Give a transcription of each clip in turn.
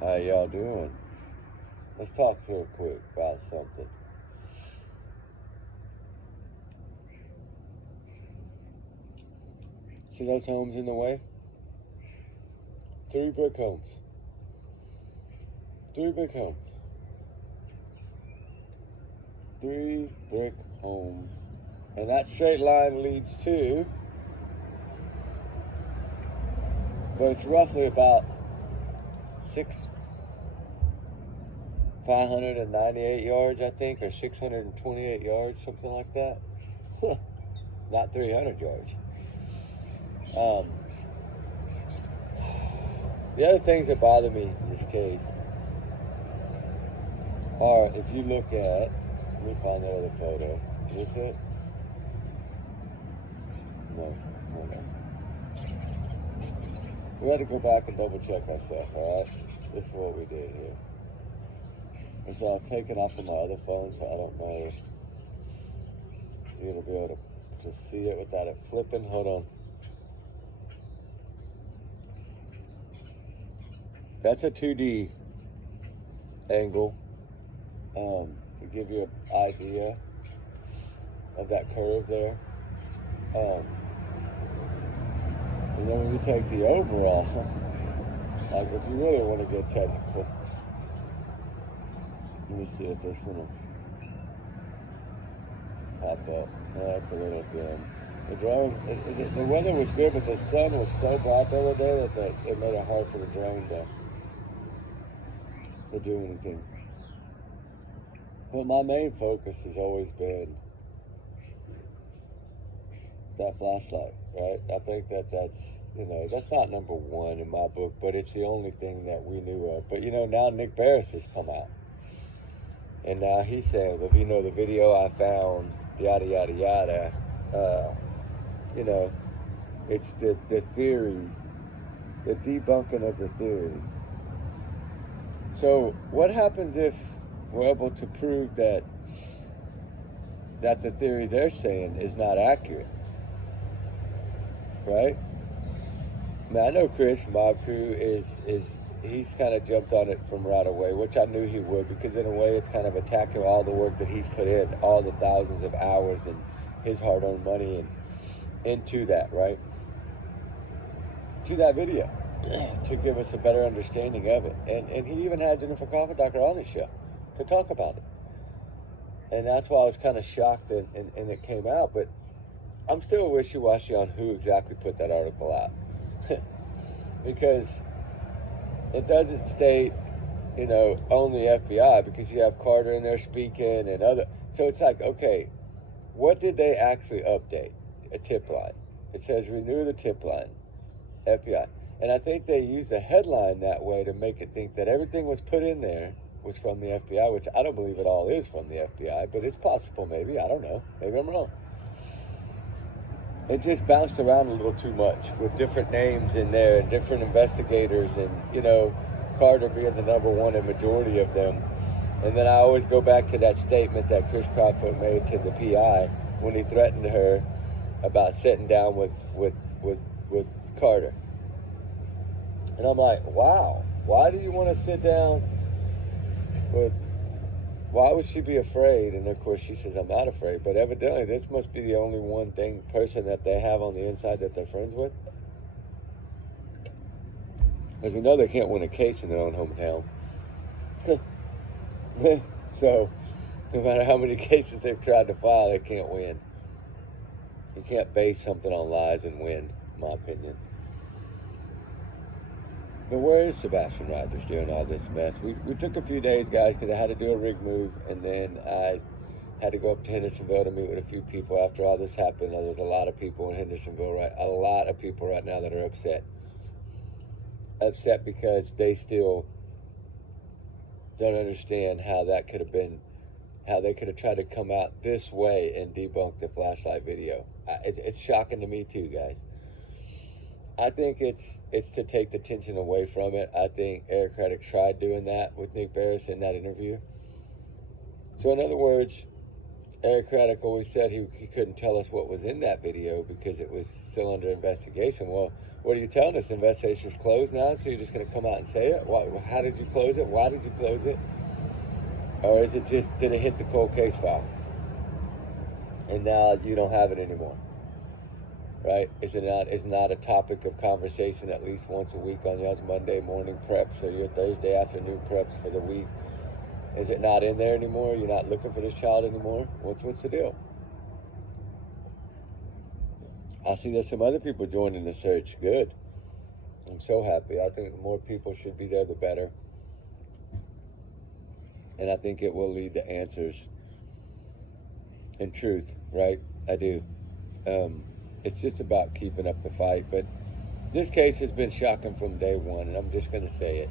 How y'all doing? Let's talk real quick about something. See those homes in the way? 3 brick homes. 3 brick homes. 3 brick homes. And that straight line leads to, but it's roughly about 598 yards, I think, or 628 yards, something like that. Not 300 yards. The other things that bother me in this case are, if you look at, let me find that other photo. Is this it? No, hold on. We had to go back and double check ourselves, alright? This is what we did here. And so I've taken off of my other phone, so I don't know if you're going to be able to see it without it flipping. Hold on. That's a 2D angle to give you an idea of that curve there. And then when you take the overall, like if you really want to get technical, let me see if this one will pop up. Oh, that's a little dim. The drone, the weather was good, but the sun was so bright the other day that it made it hard for the drone to do anything. But my main focus has always been that flashlight, right? I think that's not number one in my book, but it's the only thing that we knew of. But now Nick Barris has come out, and now he's saying, well, the video I found, yada yada yada. It's the theory, the debunking of the theory. So what happens if we're able to prove that the theory they're saying is not accurate, right? Now, I know Chris, Mob Crew, he's kind of jumped on it from right away, which I knew he would, because in a way it's kind of attacking all the work that he's put in, all the thousands of hours and his hard-earned money into that, right? To that video, to give us a better understanding of it. And he even had Jennifer Coffin-Docker on his show to talk about it. And that's why I was kind of shocked and it came out. But I'm still wishy-washy on who exactly put that article out. Because it doesn't state, only FBI, because you have Carter in there speaking and other. So it's like, okay, what did they actually update? A tip line. It says renew the tip line, FBI. And I think they used the headline that way to make it think that everything was put in there was from the FBI, which I don't believe it all is from the FBI, but it's possible maybe. I don't know. Maybe I'm wrong. It just bounced around a little too much with different names in there and different investigators and, Carter being the number one in majority of them. And then I always go back to that statement that Chris Crawford made to the PI when he threatened her about sitting down with Carter. And I'm like, wow, why do you want to sit down with, why would she be afraid? And of course she says, I'm not afraid, but evidently this must be the only person that they have on the inside that they're friends with. Because we know they can't win a case in their own hometown. So, no matter how many cases they've tried to file, they can't win. You can't base something on lies and win, in my opinion. But where is Sebastian Rogers during all this mess? We took a few days, guys, because I had to do a rig move, and then I had to go up to Hendersonville to meet with a few people after all this happened. There's a lot of people in Hendersonville, a lot of people right now that are upset. Upset because they still don't understand how that could have been, how they could have tried to come out this way and debunk the flashlight video. It's shocking to me too, guys. I think it's to take the tension away from it. I think Eric Craddock tried doing that with Nick Barris in that interview. So in other words, Eric Craddock always said he couldn't tell us what was in that video because it was still under investigation. Well, What are you telling us? The investigation's closed now, so you're just going to come out and say it? How did you close it? Why did you close it? Or is it just, did it hit the cold case file? And now you don't have it anymore, right? Is not a topic of conversation at least once a week on y'all's Monday morning preps or your Thursday afternoon preps for the week? Is it not in there anymore? You're not looking for this child anymore? What's the deal? I see there's some other people joining the search. Good. I'm so happy. I think the more people should be there, the better. And I think it will lead to answers and truth, right? I do. It's just about keeping up the fight. But this case has been shocking from day one, and I'm just going to say it.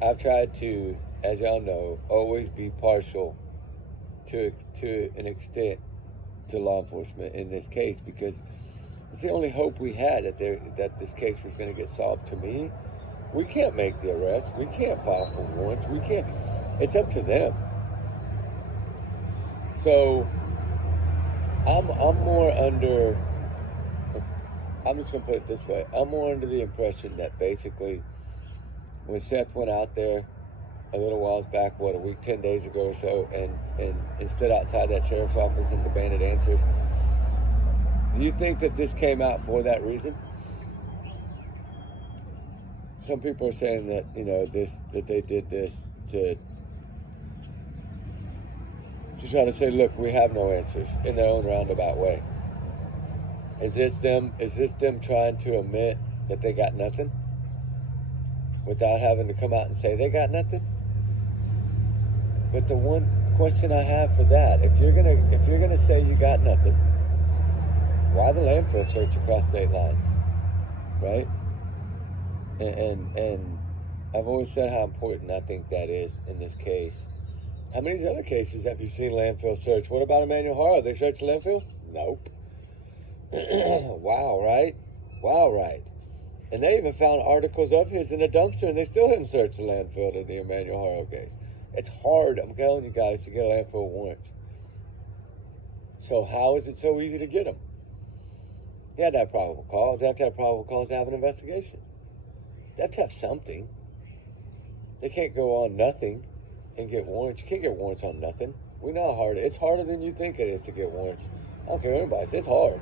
I've tried to, as y'all know, always be partial to an extent to law enforcement in this case, because it's the only hope we had that this case was going to get solved. To me, we can't make the arrest. We can't file for warrants. We can't. It's up to them. So I'm more under. I'm just going to put it this way. I'm more under the impression that basically, when Seth went out there a little while back, a week, 10 days ago or so, and stood outside that sheriff's office and demanded answers, do you think that this came out for that reason? Some people are saying that, that they did this to try to say, look, we have no answers, in their own roundabout way. Is this them trying to admit that they got nothing without having to come out and say they got nothing? But the one question I have for that, if you're gonna say you got nothing, why the landfill search across state lines, right? And I've always said how important I think that is in this case. How many other cases have you seen landfill search? What about Emmanuel Haro? They searched the landfill? Nope. Wow, right? Wow, right. And they even found articles of his in a dumpster, and they still didn't search the landfill to the Emmanuel Haro case. It's hard, I'm telling you guys, to get a landfill warrant. So how is it so easy to get them? You have to have probable cause. You have to have probable cause to have an investigation. You have to have something. They can't go on nothing and get warrants. You can't get warrants on nothing. We know how hard it is. It's harder than you think it is to get warrants. I don't care what anybody says. It's hard.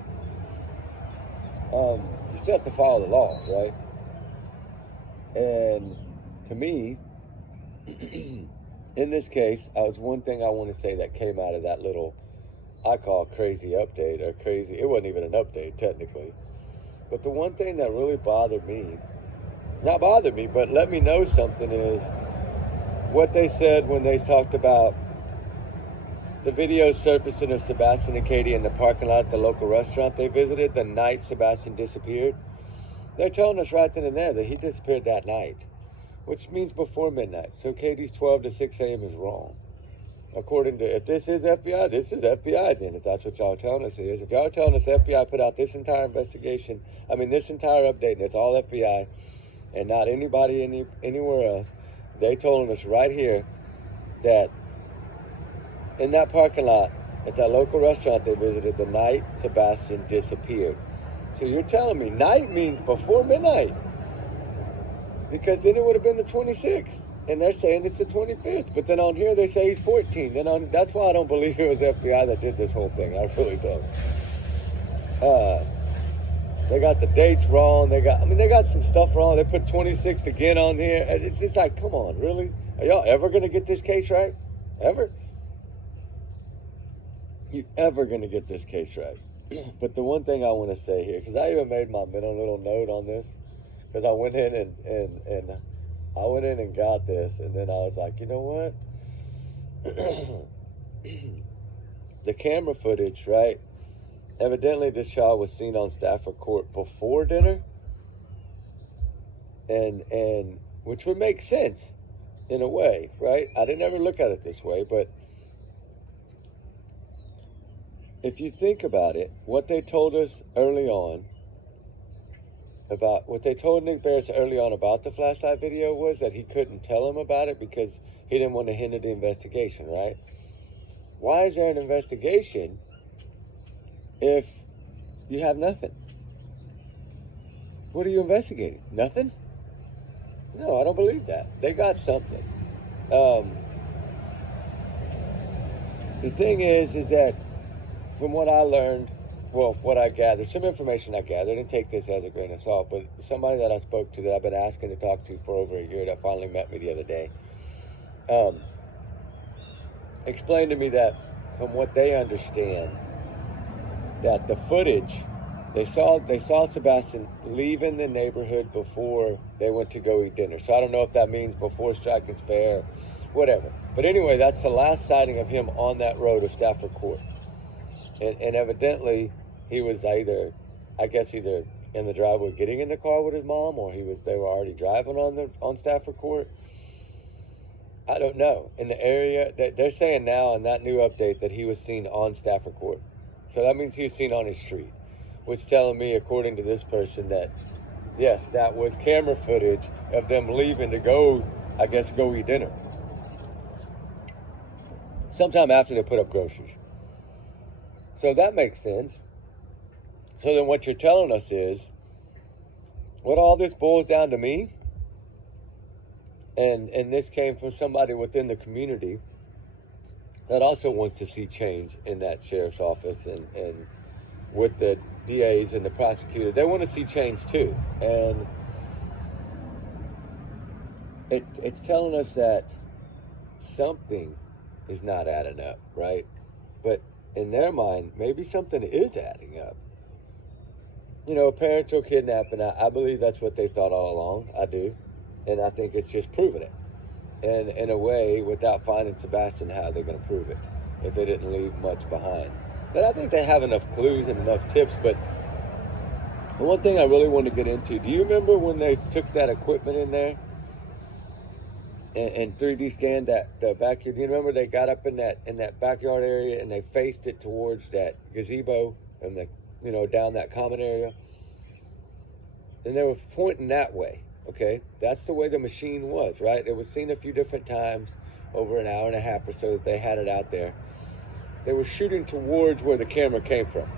You still have to follow the laws, right? And to me, in this case, one thing I want to say that came out of that little, I call crazy update, or crazy, it wasn't even an update technically, but the one thing that really bothered me, not bothered me, but let me know something, is what they said when they talked about the video surfacing of Sebastian and Katie in the parking lot at the local restaurant they visited the night Sebastian disappeared. They're telling us right then and there that he disappeared that night, which means before midnight. So Katie's 12 to 6 a.m. is wrong. According to, if this is FBI, this is FBI then, if that's what y'all are telling us it is. If y'all are telling us FBI put out this entire investigation, this entire update, and it's all FBI, and not anybody anywhere else, they told us right here that in that parking lot at that local restaurant they visited the night Sebastian disappeared. So you're telling me night means before midnight, because then it would have been the 26th, and they're saying it's the 25th. But then on here they say he's 14. That's why I don't believe it was FBI that did this whole thing. I really don't. They got the dates wrong. They got some stuff wrong. They put 26th again on here. It's just like, come on, really? Are y'all ever gonna get this case right? Ever? You ever gonna get this case right? But the one thing I want to say here, because I even made my little note on this, because I went in and got this, and then I was like, you know what? The camera footage, right? Evidently, this child was seen on Stafford Court before dinner, and which would make sense in a way, right? I didn't ever look at it this way, but if you think about it, what they told us early on about what they told Nick Barris early on about the flashlight video was that he couldn't tell him about it because he didn't want to hinder the investigation, right? Why is there an investigation if you have nothing? What are you investigating? Nothing? No, I don't believe that. They got something. Um, the thing is that from what I learned, well, what I gathered, some information I gathered, and take this as a grain of salt, but somebody that I spoke to that I've been asking to talk to for over a year that finally met me the other day, um, explained to me that from what they understand, that the footage they saw Sebastian leaving the neighborhood before they went to go eat dinner. So I don't know if that means before Striking Spare, whatever. But anyway, that's the last sighting of him on that road of Stafford Court. And evidently, he was either in the driveway getting in the car with his mom, or they were already driving on Stafford Court. I don't know. In the area, they're saying now in that new update that he was seen on Stafford Court. So that means he was seen on his street, which telling me, according to this person, that yes, that was camera footage of them leaving to go eat dinner. Sometime after they put up groceries. So that makes sense. So then what you're telling us is, what all this boils down to me, and this came from somebody within the community that also wants to see change in that sheriff's office and with the DAs and the prosecutors. They want to see change too. And it's telling us that something is not adding up, right? But in their mind, maybe something is adding up. You know, parental kidnapping, I believe that's what they thought all along. I do. And I think it's just proving it. And in a way, without finding Sebastian, how are they going to prove it if they didn't leave much behind? But I think they have enough clues and enough tips. But the one thing I really want to get into, do you remember when they took that equipment in there and 3D scanned the backyard? Do you remember they got up in that backyard area and they faced it towards that gazebo and down that common area? And they were pointing that way. Okay, that's the way the machine was, right? It was seen a few different times over an hour and a half or so that they had it out there. They were shooting towards where the camera came from.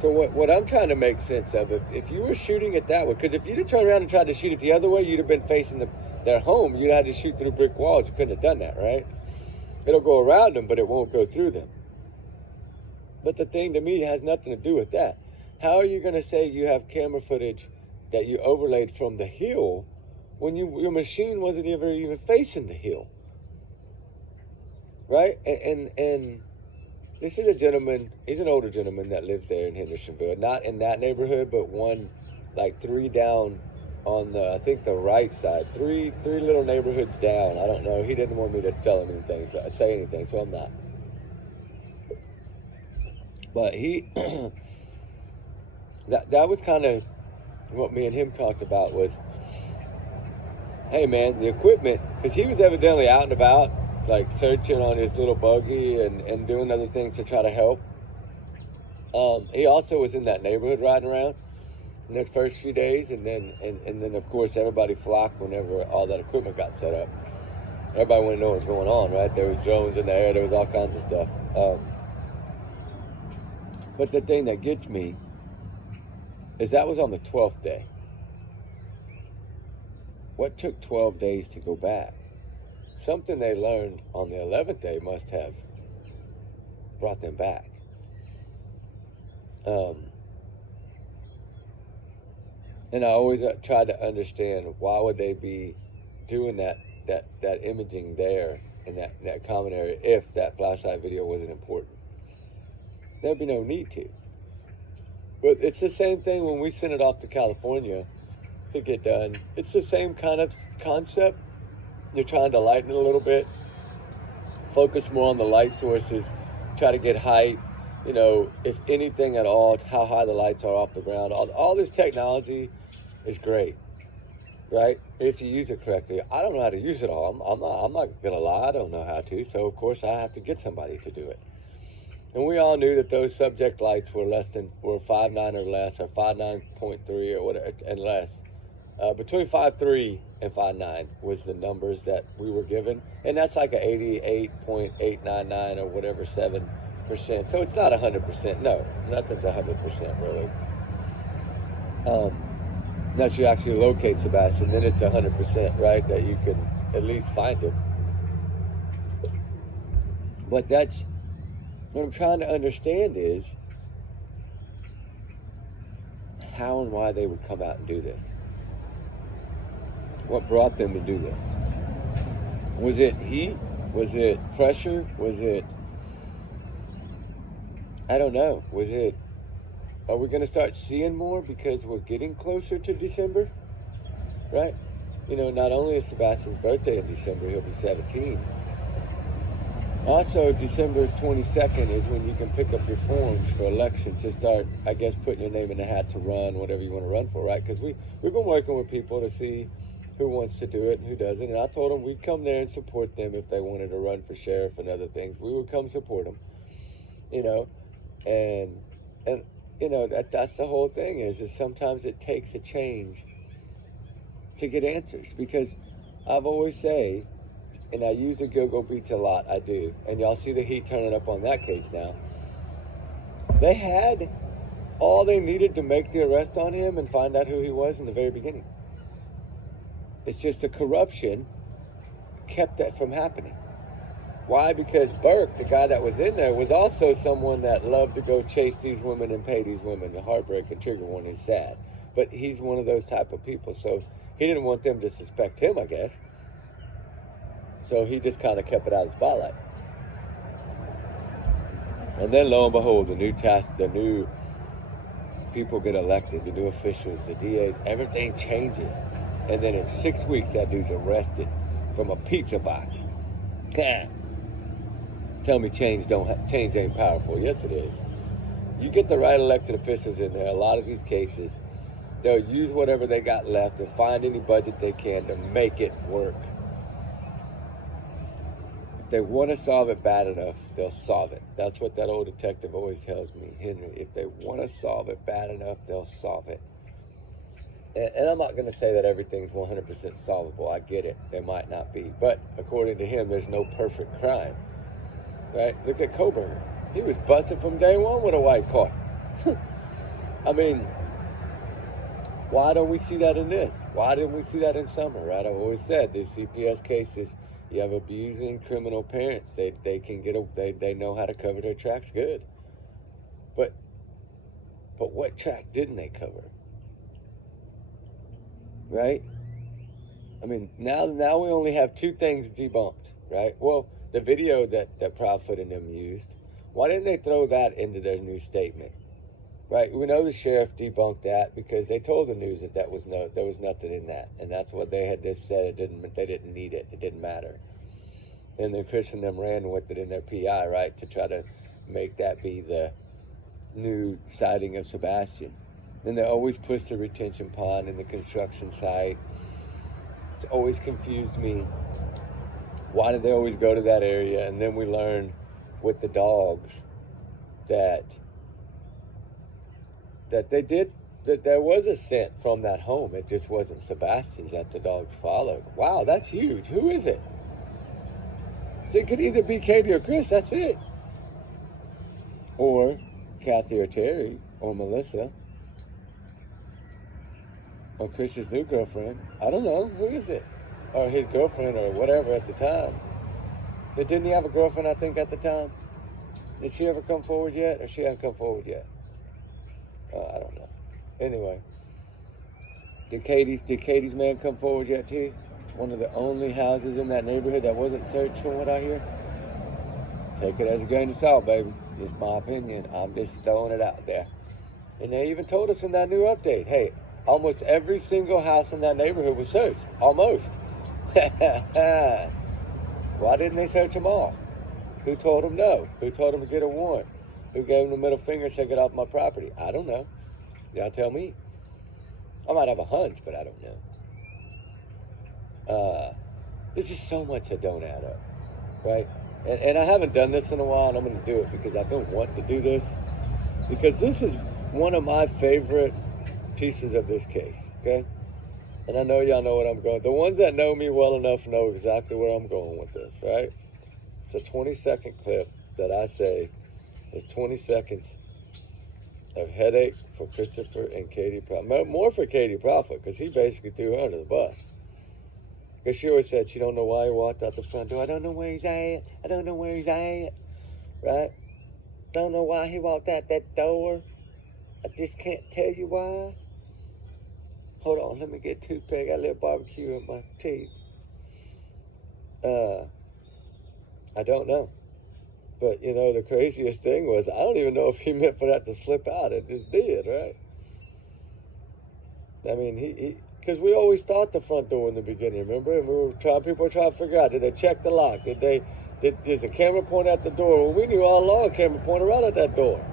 So what I'm trying to make sense of, if you were shooting it that way, because if you'd have turned around and tried to shoot it the other way, you'd have been facing their home. You'd have had to shoot through brick walls. You couldn't have done that, right? It'll go around them, but it won't go through them. But the thing to me has nothing to do with that. How are you going to say you have camera footage that you overlaid from the hill when your machine wasn't even facing the hill, right? And this is a gentleman. He's an older gentleman that lives there in Hendersonville, not in that neighborhood, but one like 3 down on the, I think the right side, three little neighborhoods down. I don't know. He didn't want me to tell him anything, say anything, so I'm not. But he, that was kind of what me and him talked about was, hey man, the equipment, because he was evidently out and about, like searching on his little buggy and doing other things to try to help. He also was in that neighborhood riding around in those first few days, and then of course everybody flocked whenever all that equipment got set up. Everybody wanted to know what was going on, right? There was drones in the air, there was all kinds of stuff. But the thing that gets me is that was on the 12th day. What took 12 days to go back? Something they learned on the 11th day must have brought them back. And I always tried to understand, why would they be doing that imaging there in that common area if that flashlight video wasn't important? There'd be no need to. But it's the same thing when we send it off to California to get done. It's the same kind of concept. You're trying to lighten it a little bit, focus more on the light sources, try to get height, if anything at all, how high the lights are off the ground. All this technology is great, right? If you use it correctly. I don't know how to use it all. I'm not gonna lie, I don't know how to. So of course I have to get somebody to do it. And we all knew that those subject lights were 5.9 or less, or 5.9.3 or whatever, and less. Between 5.3 and 5.9 was the numbers that we were given, and that's like a 88.899 or whatever 7%. So it's not 100%. No, nothing's 100% really. That you actually locate Sebastian, then it's 100%, right? That you can at least find him. But that's what I'm trying to understand is how and why they would come out and do this. What brought them to do this? Was it heat? Was it pressure? Was it, I don't know. Was it, are we going to start seeing more because we're getting closer to December? Right? You know, not only is Sebastian's birthday in December, he'll be 17. Also, December 22nd is when you can pick up your forms for elections to start, I guess, putting your name in the hat to run, whatever you want to run for, right? Because we've been working with people to see who wants to do it and who doesn't. And I told them we'd come there and support them if they wanted to run for sheriff and other things. We would come support them, you know. And you know, that's the whole thing is sometimes it takes a change to get answers. Because I've always say, and I use the Go-Go Beach a lot, I do. And y'all see the heat turning up on that case now. They had all they needed to make the arrest on him and find out who he was in the very beginning. It's just the corruption kept that from happening. Why? Because Burke, the guy that was in there, was also someone that loved to go chase these women and pay these women. The heartbreak and trigger warning is sad. But he's one of those type of people. So he didn't want them to suspect him, I guess. So he just kind of kept it out of the spotlight. And then lo and behold, the new people get elected, the new officials, the DAs, everything changes. And then in 6 weeks, that dude's arrested from a pizza box. Tell me change ain't powerful. Yes, it is. You get the right elected officials in there, a lot of these cases, they'll use whatever they got left and find any budget they can to make it work. If they want to solve it bad enough, they'll solve it. That's what that old detective always tells me, Henry. If they want to solve it bad enough, they'll solve it. And I'm not going to say that everything's 100% solvable. I get it. There might not be. But according to him, there's no perfect crime. Right? Look at Coburn. He was busted from day one with a white car. I mean, why don't we see that in this? Why didn't we see that in summer, right? I've always said these CPS cases, you have abusing criminal parents. They can they know how to cover their tracks good. But what track didn't they cover? Right? I mean, now we only have two things debunked, right? Well, the video that Proudfoot and them used, why didn't they throw that into their new statement? Right? We know the sheriff debunked that because they told the news that there was nothing in that, and that's what they had just said. They didn't need it. It didn't matter. And then Chris and them ran with it in their PI, right, to try to make that be the new sighting of Sebastian. Then they always push the retention pond and the construction site. It's always confused me. Why did they always go to that area? And then we learn with the dogs that there was a scent from that home. It just wasn't Sebastian's that the dogs followed. Wow, that's huge. Who is it? It could either be Katie or Chris. That's it. Or Kathy or Terry or Melissa or Chris's new girlfriend. I don't know. Who is it? Or his girlfriend or whatever at the time. But didn't he have a girlfriend, I think, at the time? Did she ever come forward yet? Or she hasn't come forward yet? I don't know. Anyway. Did Katie's man come forward yet, T? One of the only houses in that neighborhood that wasn't searched from what I hear? Take it as a grain of salt, baby. Just my opinion. I'm just throwing it out there. And they even told us in that new update, hey, almost every single house in that neighborhood was searched. Almost. Why didn't they search them all? Who told them no? Who told them to get a warrant? Who gave them the middle finger and said, get off my property? I don't know. Y'all tell me. I might have a hunch, but I don't know. There's just so much that don't add up, right? And I haven't done this in a while, and I'm going to do it because I've been wanting to do this. Because this is one of my favorite pieces of this case, okay? And I know y'all know what I'm going. The ones that know me well enough know exactly where I'm going with this, right? It's a 20-second clip that I say is 20 seconds of headache for Christopher and Katie Prophet. More for Katie Prophet, because he basically threw her under the bus. Because she always said she don't know why he walked out the front door. I don't know where he's at. I don't know where he's at. Right? Don't know why he walked out that door. I just can't tell you why. Hold on, let me get a toothpick. I got a little barbecue in my teeth. I don't know. But, you know, the craziest thing was, I don't even know if he meant for that to slip out. It just did, right? I mean, because we always thought the front door in the beginning, remember? And people were trying to figure out, did they check the lock? Did the camera point at the door? Well, we knew all along the camera pointed right at that door.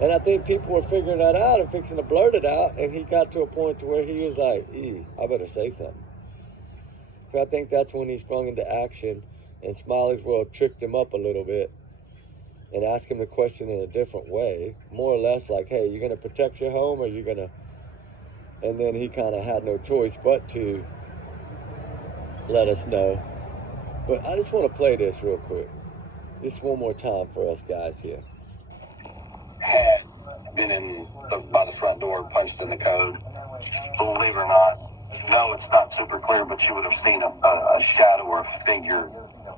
And I think people were figuring that out and fixing to blurt it out, and he got to a point to where he was like, I better say something. So I think that's when he sprung into action, and Smiley's World tricked him up a little bit and asked him the question in a different way, more or less like, hey, you going to protect your home, or you going to... And then he kind of had no choice but to let us know. But I just want to play this real quick. Just one more time for us guys here. Had been by the front door, punched in the code. Believe it or not, no, it's not super clear, but you would have seen a shadow or a figure.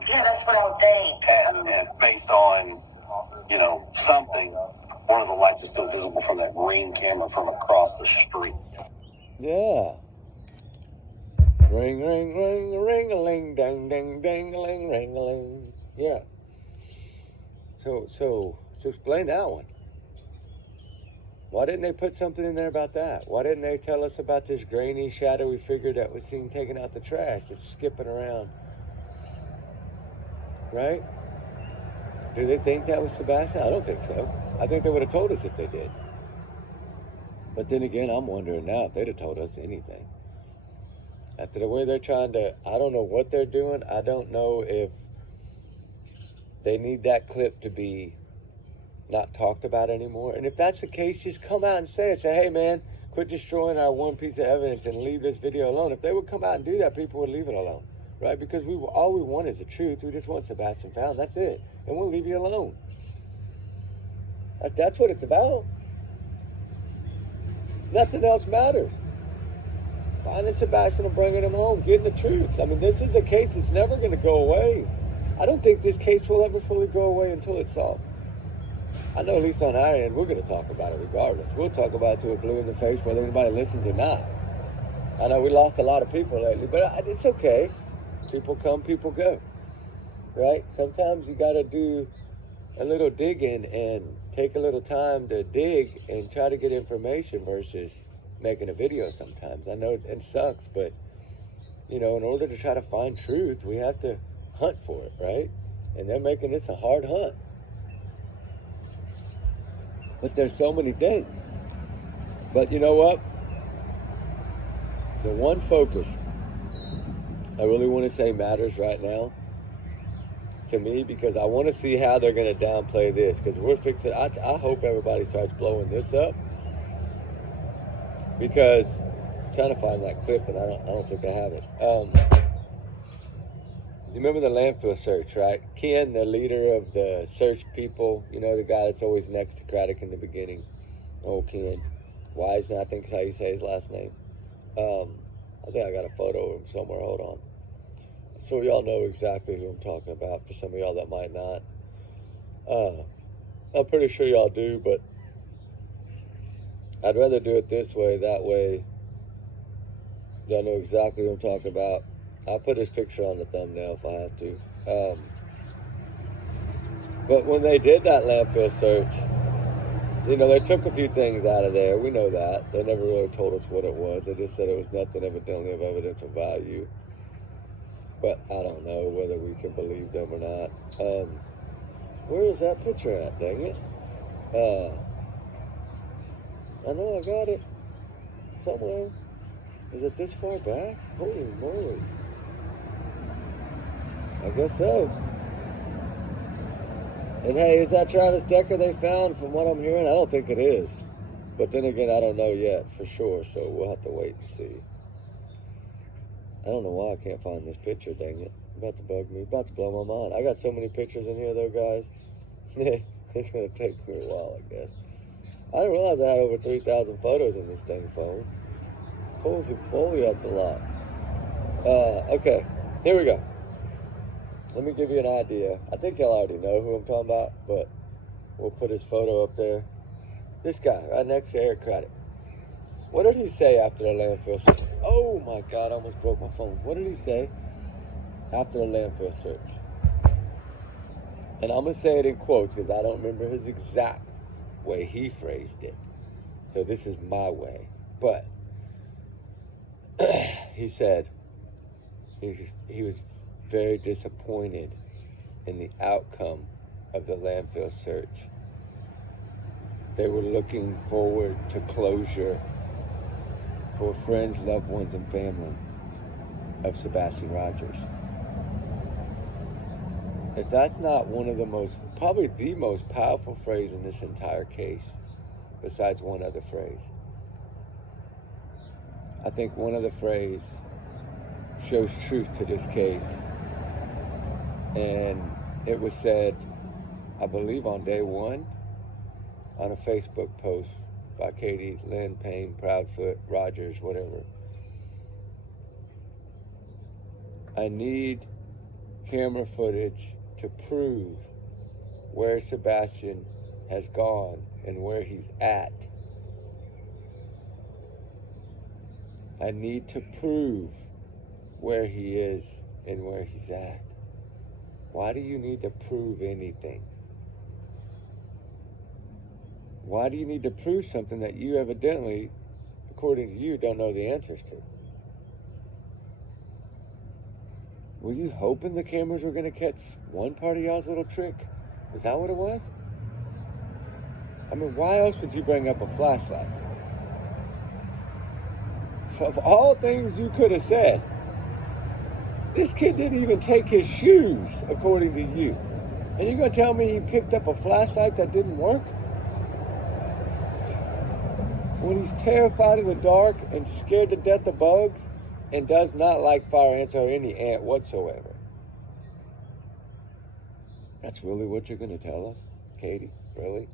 Yeah, that's what I would think. And based on, you know, something, one of the lights is still visible from that green camera from across the street. Yeah. Ring, ring, ring, ring-a-ling, dang, dang, dang-a-ling, ring-a-ling. Yeah. So explain that one. Why didn't they put something in there about that? Why didn't they tell us about this grainy, shadowy figure that was seen taking out the trash that's skipping around? Right? Do they think that was Sebastian? I don't think so. I think they would have told us if they did. But then again, I'm wondering now if they'd have told us anything. After the way they're trying to, I don't know what they're doing. I don't know if they need that clip to be not talked about anymore. And if that's the case, just come out and say it. Say, hey man, quit destroying our one piece of evidence and leave this video alone. If they would come out and do that, people would leave it alone, right? Because all we want is the truth. We just want Sebastian found. That's it. And we'll leave you alone. That's what it's about. Nothing else matters. Finding Sebastian and bringing him home, getting the truth. I mean, this is a case that's never going to go away. I don't think this case will ever fully go away until it's solved. I know at least on our end, we're going to talk about it regardless. We'll talk about it till we're blue in the face, whether anybody listens or not. I know we lost a lot of people lately, but it's okay. People come, people go, right? Sometimes you got to do a little digging and take a little time to dig and try to get information versus making a video sometimes. I know it sucks, but, you know, in order to try to find truth, we have to hunt for it, right? And they're making this a hard hunt. But there's so many things. But you know what? The one focus I really want to say matters right now to me, because I want to see how they're going to downplay this, because we're fixing. I hope everybody starts blowing this up, because I'm trying to find that clip, and I don't think I have it. You remember the landfill search, right? Ken, the leader of the search people, you know, the guy that's always next to Craddock in the beginning. Oh, Ken. Wiseman, I think is how you say his last name. I think I got a photo of him somewhere. Hold on. So y'all know exactly who I'm talking about, for some of y'all that might not. I'm pretty sure y'all do, but I'd rather do it this way. That way y'all know exactly who I'm talking about. I'll put his picture on the thumbnail if I have to. But when they did that landfill search, you know, they took a few things out of there. We know that. They never really told us what it was. They just said it was nothing evidently of evidence of value. But I don't know whether we can believe them or not. Where is that picture at, dang it? I know I got it somewhere. Is it this far back? Holy moly. I guess so. And hey, is that Travis Decker they found? From what I'm hearing, I don't think it is. But then again, I don't know yet for sure, so we'll have to wait and see. I don't know why I can't find this picture, dang it. About to bug me, about to blow my mind. I got so many pictures in here though, guys. It's gonna take me a while, I guess. I didn't realize I had over 3,000 photos in this dang phone. Holy, that's a lot. Okay, here we go. Let me give you an idea. I think y'all already know who I'm talking about, but we'll put his photo up there. This guy, right next to Eric Craddock. What did he say after the landfill search? Oh my God, I almost broke my phone. What did he say after the landfill search? And I'm going to say it in quotes because I don't remember his exact way he phrased it. So this is my way. But he said he was very disappointed in the outcome of the landfill search. They were looking forward to closure for friends, loved ones, and family of Sebastian Rogers. If that's not one of the most, probably the most powerful phrase in this entire case, besides one other phrase, I think one other phrase shows truth to this case. And it was said, I believe on day one, on a Facebook post by Katie, Lynn, Payne, Proudfoot, Rogers, whatever. I need camera footage to prove where Sebastian has gone and where he's at. I need to prove where he is and where he's at. Why do you need to prove anything? Why do you need to prove something that you evidently, according to you, don't know the answers to? Were you hoping the cameras were going to catch one part of y'all's little trick? Is that what it was? I mean, why else would you bring up a flashlight? Of all things you could have said, this kid didn't even take his shoes, according to you. And you're going to tell me he picked up a flashlight that didn't work? When he's terrified of the dark and scared to death of bugs and does not like fire ants or any ant whatsoever. That's really what you're going to tell us, Katie? Really?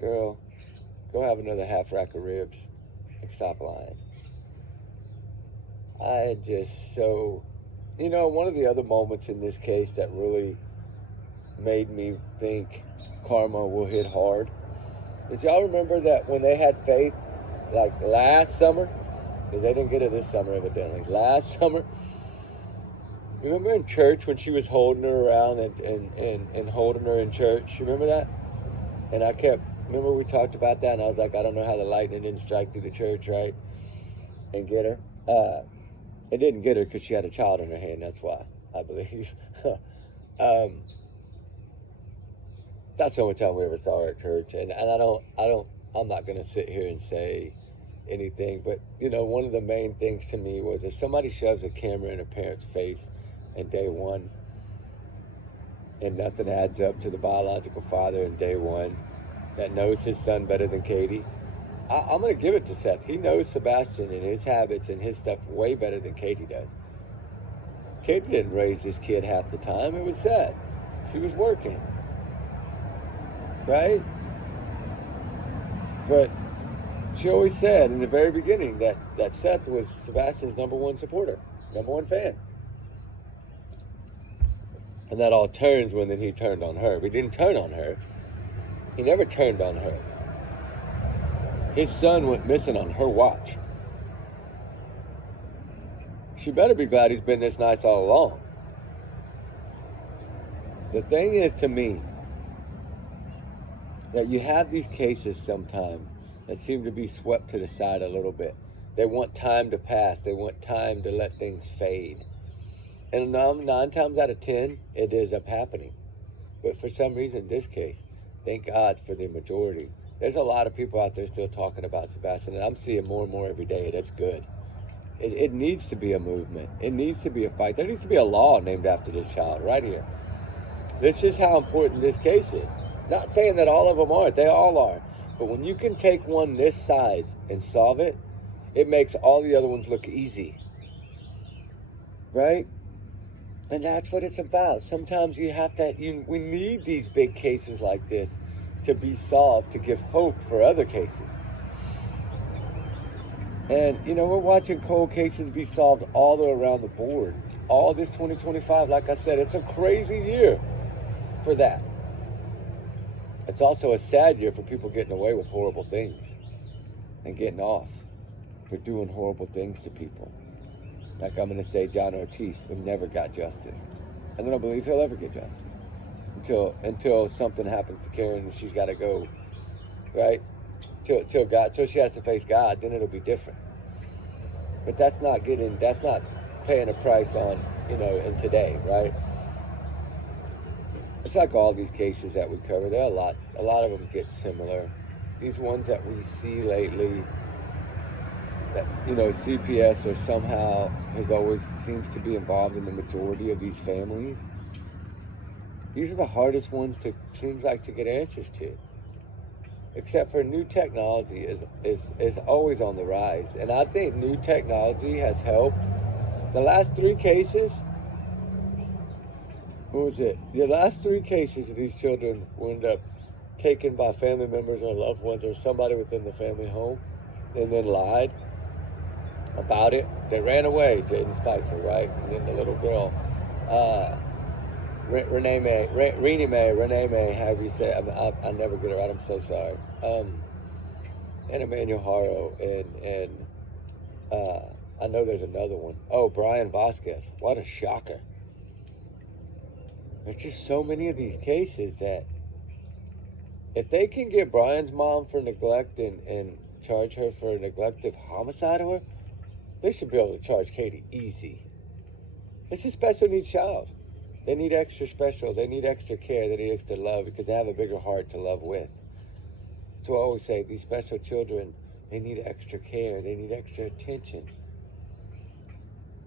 Girl, go have another half rack of ribs and stop lying. I just so... You know, one of the other moments in this case that really made me think karma will hit hard is y'all remember that when they had Faith, like last summer, because they didn't get her this summer evidently, last summer, you remember in church when she was holding her around and holding her in church? You remember that? And remember we talked about that and I was like, I don't know how the lightning didn't strike through the church, right? And get her. It didn't get her because she had a child in her hand, that's why, I believe. That's the only time we ever saw her at church, and I'm not going to sit here and say anything, but, you know, one of the main things to me was if somebody shoves a camera in a parent's face in day one, and nothing adds up to the biological father in day one that knows his son better than Katie, I'm going to give it to Seth. He knows Sebastian and his habits and his stuff way better than Katie does. Katie didn't raise this kid half the time. It was Seth. She was working. Right? But she always said in the very beginning that Seth was Sebastian's number one supporter, number one fan. And that all turns when then he turned on her. But he didn't turn on her. He never turned on her. His son went missing on her watch. She better be glad he's been this nice all along. The thing is, to me, that you have these cases sometimes that seem to be swept to the side a little bit. They want time to pass. They want time to let things fade. And 9 times out of 10, it ends up happening. But for some reason, this case, thank God for the majority. There's a lot of people out there still talking about Sebastian, and I'm seeing more and more every day. That's good. It needs to be a movement. It needs to be a fight. There needs to be a law named after this child right here. This is how important this case is. Not saying that all of them aren't. They all are. But when you can take one this size and solve it, it makes all the other ones look easy. Right? And that's what it's about. Sometimes you have to, we need these big cases like this to be solved to give hope for other cases. And, you know, we're watching cold cases be solved all around the board. All this 2025, like I said, it's a crazy year for that. It's also a sad year for people getting away with horrible things and getting off for doing horrible things to people. Like I'm going to say John Ortiz, who never got justice. And I don't believe he'll ever get justice until something happens to Karen and she's got to go, right? Till she has to face God, then it'll be different. But that's not paying a price on, you know, in today, right? It's like all these cases that we cover. There are a lot of them get similar. These ones that we see lately, that, you know, CPS or somehow always seems to be involved in the majority of these families. These are the hardest ones seems like to get answers to. Except for new technology is always on the rise. And I think new technology has helped. The last 3 cases, what was it? The last 3 cases of these children wound up taken by family members or loved ones or somebody within the family home and then lied about it. They ran away, Jaden Spicer, right? And then the little girl, Renee May, however you say it. I never get it right, I'm so sorry. And Emmanuel Haro, and I know there's another one. Oh, Brian Vasquez. What a shocker. There's just so many of these cases that if they can get Brian's mom for neglect and charge her for a neglective homicide of her, they should be able to charge Katie easy. It's a special needs child. They need extra special. They need extra care. They need extra love because they have a bigger heart to love with. So I always say these special children, they need extra care. They need extra attention.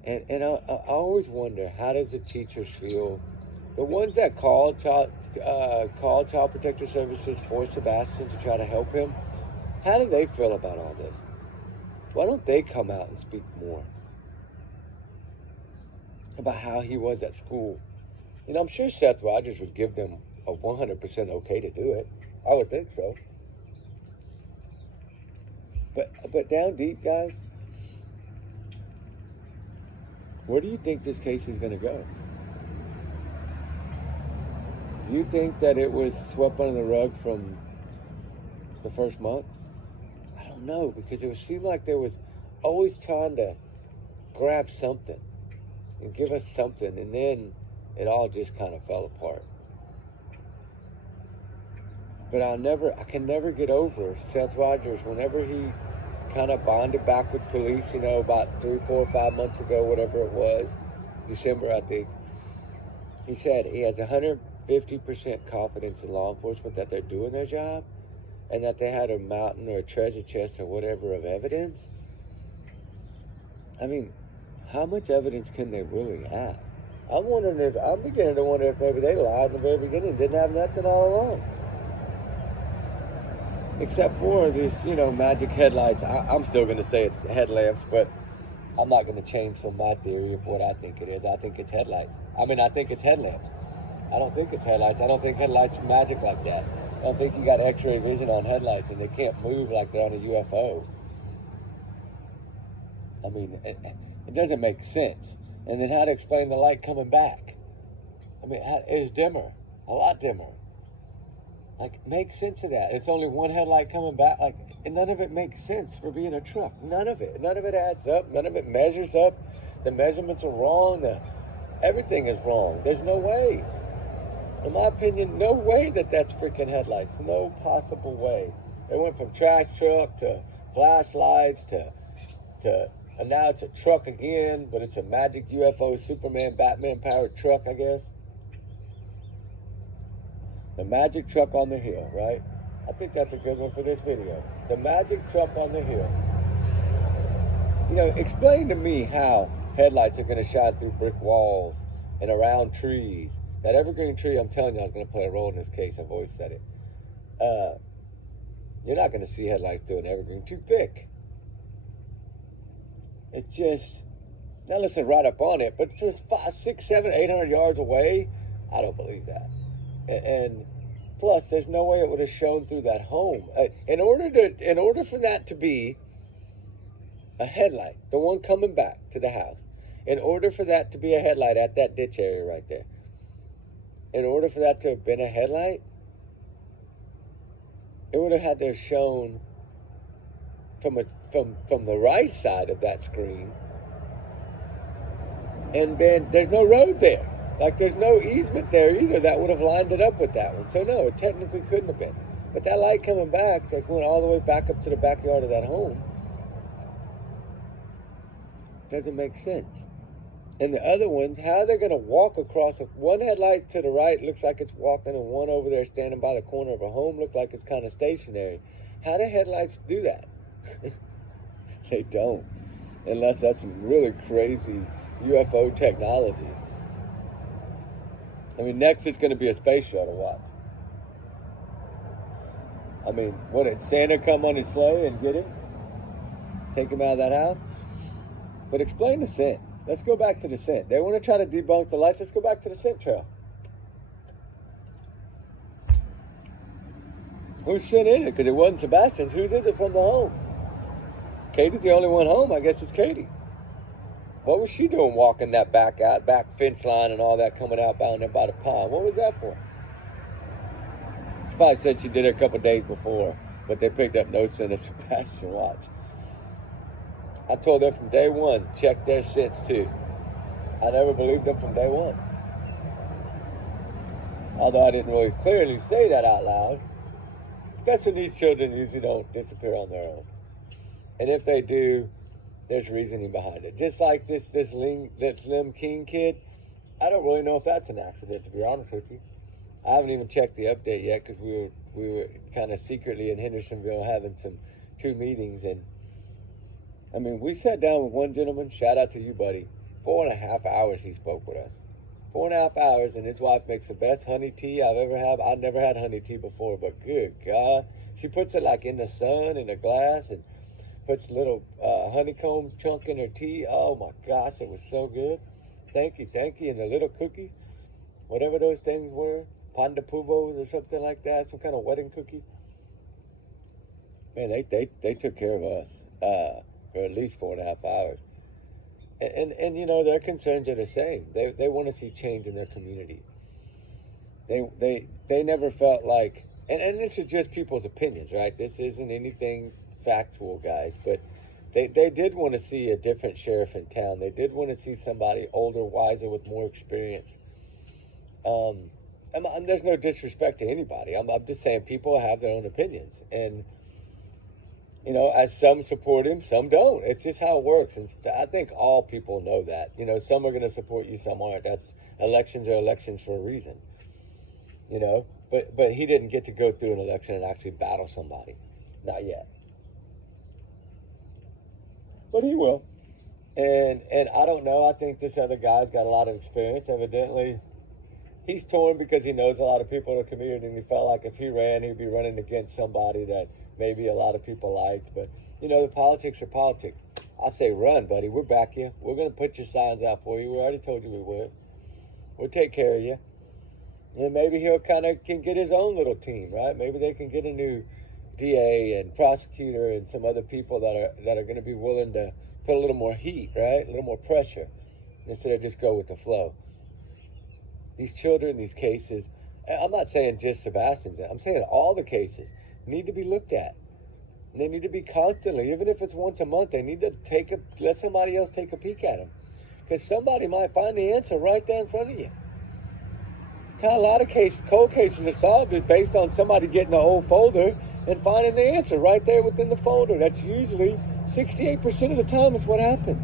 And I always wonder, how does the teachers feel? The ones that call Child Protective Services for Sebastian to try to help him, how do they feel about all this? Why don't they come out and speak more about how he was at school? You know, I'm sure Seth Rogers would give them a 100% okay to do it. I would think so. But down deep, guys, where do you think this case is going to go? Do you think that it was swept under the rug from the first month? I don't know, because it seemed like there was always trying to grab something and give us something, and then it all just kind of fell apart. But I can never get over Seth Rogers whenever he kind of bonded back with police, you know, about 3, 4, 5 months ago, whatever it was, December, I think. He said he has 150% confidence in law enforcement that they're doing their job and that they had a mountain or a treasure chest or whatever of evidence. I mean, how much evidence can they really have? I'm beginning to wonder if maybe they lied in the very beginning, didn't have nothing all along. Except for these, you know, magic headlights. I'm still going to say it's headlamps, but I'm not going to change from my theory of what I think it is. I think it's headlights. I think it's headlamps. I don't think it's headlights. I don't think headlights are magic like that. I don't think you got x-ray vision on headlights and they can't move like they're on a UFO. I mean, it doesn't make sense. And then how to explain the light coming back? I mean, it's dimmer, a lot dimmer. Like, make sense of that. It's only one headlight coming back. Like, and none of it makes sense for being a truck. None of it. None of it adds up. None of it measures up. The measurements are wrong. Everything is wrong. There's no way. In my opinion, no way that's freaking headlights. No possible way. They went from trash truck to flashlights and now it's a truck again, but it's a magic UFO, Superman, Batman powered truck, I guess. The magic truck on the hill, right? I think that's a good one for this video. The magic truck on the hill. You know, explain to me how headlights are going to shine through brick walls and around trees. That evergreen tree, I'm telling you, is going to play a role in this case. I've always said it. You're not going to see headlights through an evergreen. Too thick. It just, now listen, right up on it, but just 5, 6, 7, 800 yards away, I don't believe that. And Plus, there's no way it would have shown through that home. In order for that to be a headlight, the one coming back to the house, in order for that to be a headlight at that ditch area right there, in order for that to have been a headlight, it would have had to have shown from the right side of that screen, and then there's no road there. Like, there's no easement there either that would have lined it up with that one. So no, it technically couldn't have been. But that light coming back, like, went all the way back up to the backyard of that home, doesn't make sense. And the other ones, how are they going to walk across one headlight to the right looks like it's walking, and one over there standing by the corner of a home looks like it's kind of stationary. How do headlights do that? They don't, unless that's some really crazy UFO technology. I mean, next it's going to be a space shuttle. Watch. I mean, what, did Santa come on his sleigh and get him? Take him out of that house? But explain the scent. Let's go back to the scent. They want to try to debunk the lights. Let's go back to the scent trail. Who's scent in it? Because it wasn't Sebastian's. Whose is it from the home? Katie's the only one home. I guess it's Katie. What was she doing walking that back fence line and all that, coming out down there by the pond? What was that for? She probably said she did it a couple days before, but they picked up no scent of Sebastian. Watch. I told them from day one, check their scents too. I never believed them from day one. Although I didn't really clearly say that out loud. Special needs children usually don't disappear on their own. And if they do, there's reasoning behind it. Just like this Slim King kid, I don't really know if that's an accident, to be honest with you. I haven't even checked the update yet because we were kind of secretly in Hendersonville having two meetings. And I mean, we sat down with one gentleman, shout out to you, buddy. 4.5 hours he spoke with us. 4.5 hours, and his wife makes the best honey tea I've ever had. I've never had honey tea before, but good God. She puts it like in the sun in a glass and puts a little honeycomb chunk in her tea. Oh my gosh, it was so good. Thank you. And the little cookies, whatever those things were, pandapuvos or something like that, some kind of wedding cookie. Man, they took care of us for at least 4.5 hours. And you know, their concerns are the same. They want to see change in their community. They never felt like, and this is just people's opinions, right? This isn't anything factual, guys, but they did want to see a different sheriff in town. They did want to see somebody older, wiser, with more experience. And there's no disrespect to anybody. I'm just saying people have their own opinions, and you know, as some support him, some don't. It's just how it works, and I think all people know that. You know, some are going to support you, some aren't. Elections are elections for a reason. You know, but he didn't get to go through an election and actually battle somebody, not yet. But he will. And I don't know. I think this other guy's got a lot of experience. Evidently, he's torn because he knows a lot of people in the community, and he felt like if he ran, he'd be running against somebody that maybe a lot of people liked. But, you know, the politics are politics. I say run, buddy. We'll back you. We're going to put your signs out for you. We already told you we would. We'll take care of you. And maybe he'll can get his own little team, right? Maybe they can get a new DA and prosecutor and some other people that are going to be willing to put a little more heat, right? A little more pressure instead of just go with the flow. These children, these cases, I'm not saying just Sebastian's. I'm saying all the cases need to be looked at. And they need to be constantly, even if it's once a month, they need to let somebody else take a peek at them. Because somebody might find the answer right there in front of you. That's how a lot of cold cases are solved, is based on somebody getting the old folder and finding the answer right there within the folder. That's usually 68% of the time is what happens.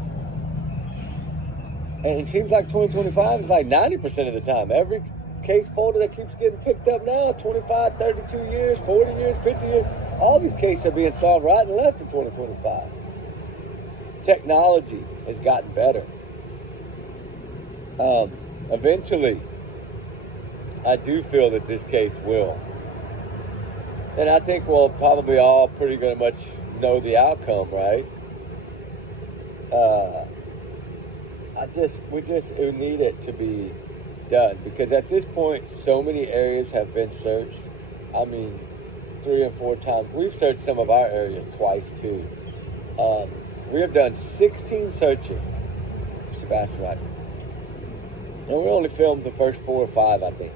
And it seems like 2025 is like 90% of the time. Every case folder that keeps getting picked up now, 25, 32 years, 40 years, 50 years, all these cases are being solved right and left in 2025. Technology has gotten better. Eventually, I do feel that this case will. And I think we'll probably all pretty much know the outcome, right? We need it to be done, because at this point, so many areas have been searched. I mean, 3 and 4 times. We've searched some of our areas twice too. We have done 16 searches for Sebastian Rogers. And we only filmed the first 4 or 5, I think.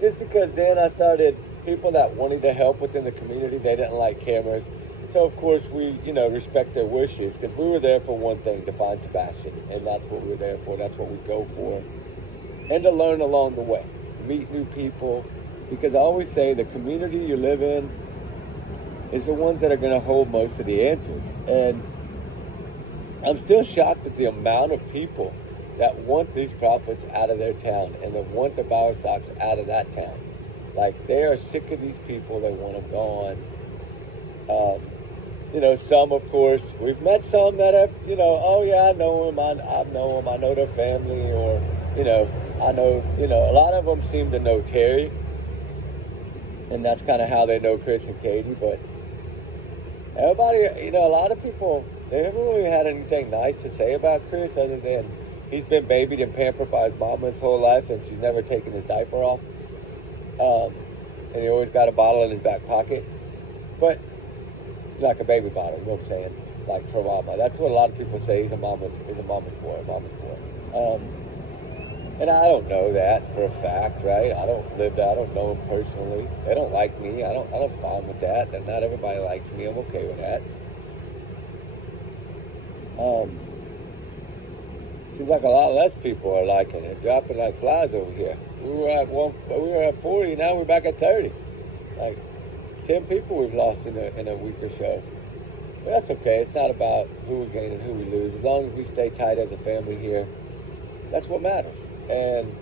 Just because then I started, people that wanted to help within the community, they didn't like cameras. So of course we, respect their wishes, because we were there for one thing, to find Sebastian. And that's what we're there for. That's what we go for. And to learn along the way. Meet new people. Because I always say the community you live in is the ones that are going to hold most of the answers. And I'm still shocked at the amount of people that want these prophets out of their town and that want the Bowerstocks out of that town. Like, they are sick of these people. They want them gone. Some, of course, we've met some that have, oh yeah, I know them. I know them. I know their family, or, I know, a lot of them seem to know Terry. And that's kind of how they know Chris and Katie. But everybody, a lot of people, they haven't really had anything nice to say about Chris other than he's been babied and pampered by his mama his whole life, and she's never taken his diaper off. And he always got a bottle in his back pocket. But, like a baby bottle, you know what I'm saying? Like, for mama. That's what a lot of people say. He's a mama's boy. And I don't know that for a fact, right? I don't live that. I don't know him personally. They don't like me. I don't fine with that. And not everybody likes me. I'm okay with that. Seems like a lot less people are liking it. Dropping like flies over here. We were at 40. Now we're back at 30. Like 10 people we've lost in a week or so. But that's okay. It's not about who we gain and who we lose. As long as we stay tight as a family here, that's what matters. And